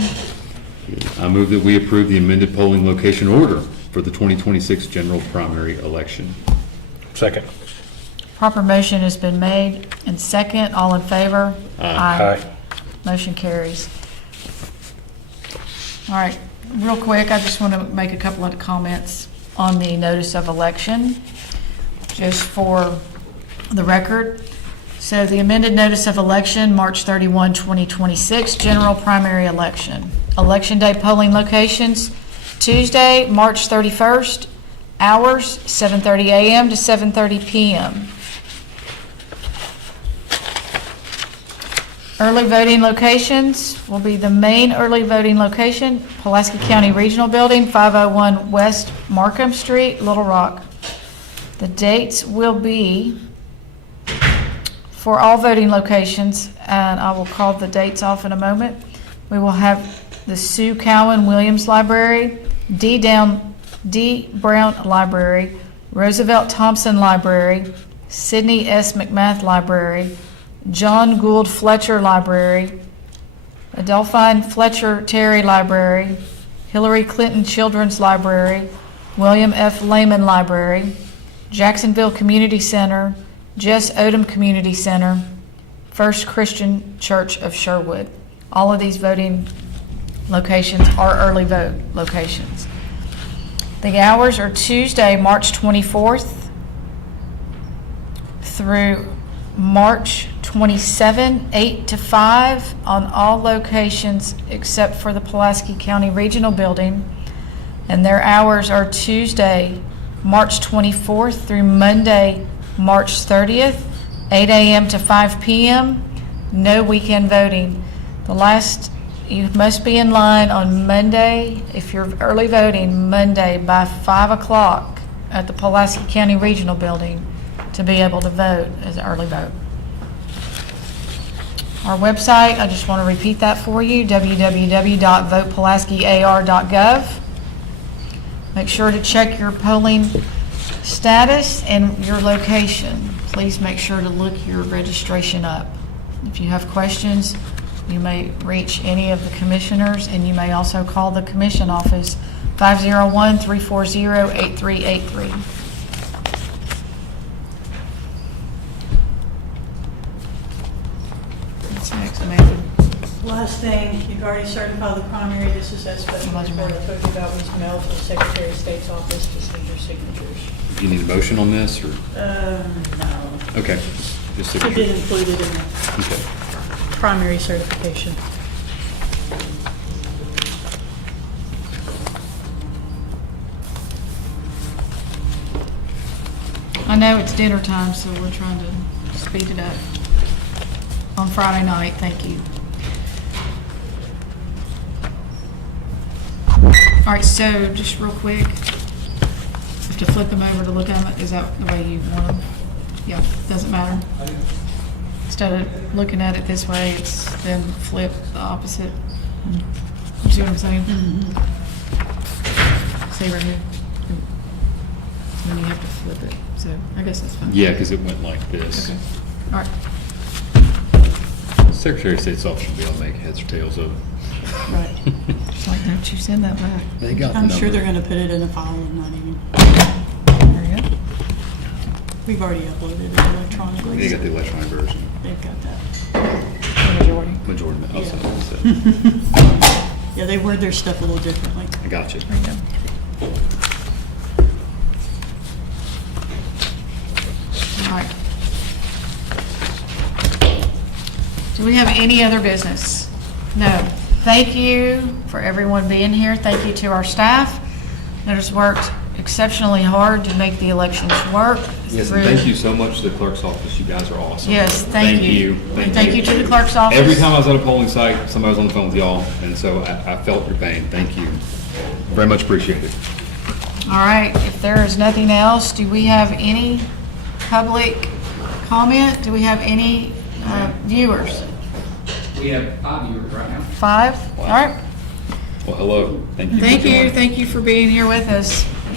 I move that we approve the amended polling location order for the 2026 general primary election. Second. proper motion has been made and second. All in favor? Aye. Motion carries. All right, real quick, I just want to make a couple of comments on the notice of election, just for the record. So the amended notice of election, March 31, 2026, general primary election. Election day polling locations, Tuesday, March 31st, hours, 7:30 a.m. to 7:30 p.m. Early voting locations will be the main early voting location, Pulaski County Regional Building, 501 West Markham Street, Little Rock. The dates will be for all voting locations, and I will call the dates off in a moment. We will have the Sue Cowan Williams Library, D. Brown Library, Roosevelt Thompson Library, Sidney S. McMath Library, John Gould Fletcher Library, Adelphine Fletcher Terry Library, Hillary Clinton Children's Library, William F. Lehman Library, Jacksonville Community Center, Jess Odom Community Center, First Christian Church of Sherwood. All of these voting locations are early vote locations. The hours are Tuesday, March 24th through March 27, 8 to 5 on all locations except for the Pulaski County Regional Building. And their hours are Tuesday, March 24th through Monday, March 30th, 8 a.m. to 5 p.m. No weekend voting. You must be in line on Monday, if you're early voting, Monday by 5 o'clock at the Pulaski County Regional Building to be able to vote as an early vote. Our website, I just want to repeat that for you, www.votepulaskiar.gov. Make sure to check your polling status and your location. Please make sure to look your registration up. If you have questions, you may reach any of the commissioners, and you may also call the commission office, 501-340-8383. What's next, Amanda? Last thing, you've already certified the primary. This is that special report I told you about was mailed to the Secretary of State's office to send your signatures. Do you need a motion on this, or? No. Okay, just We did signature. include it in the Okay. primary certification. I know it's dinner time, so we're trying to speed it up on Friday night. Thank you. All right, so just real quick, have to flip them over to look at them. Is that the way you want them? Yeah, doesn't matter. Instead of looking at it this way, it's then flip the opposite. You see what I'm saying? See right here? So then you have to flip it. So I guess that's fine. Yeah, because it went like this. Okay. All right. Secretary of State's office should be able to make heads or tails of it. Right. It's like, don't you send that back. They got the I'm sure number. they're going to put it in a file and not even, There you go. we've already uploaded it electronically. They got the electronic version. They've got that. The majority. Majority, I'll Yeah. say. Yeah, they word their stuff a little differently. I got you. There you go. All right. Do we have any other business? No. Thank you for everyone being here. Thank you to our staff that has worked exceptionally hard to make the elections work. Yes, and thank you so much to the clerk's office. You guys are awesome. Yes, thank you. And thank you to the clerk's office. Every time I was at a polling site, somebody was on the phone with y'all, and so I felt your pain. Thank you. Very much appreciated. All right, if there is nothing else, do we have any public comment? Do we have any viewers? We have 5 viewers right now. 5? All right. Well, hello. Thank you. for Thank you. joining. Thank you for being here with us.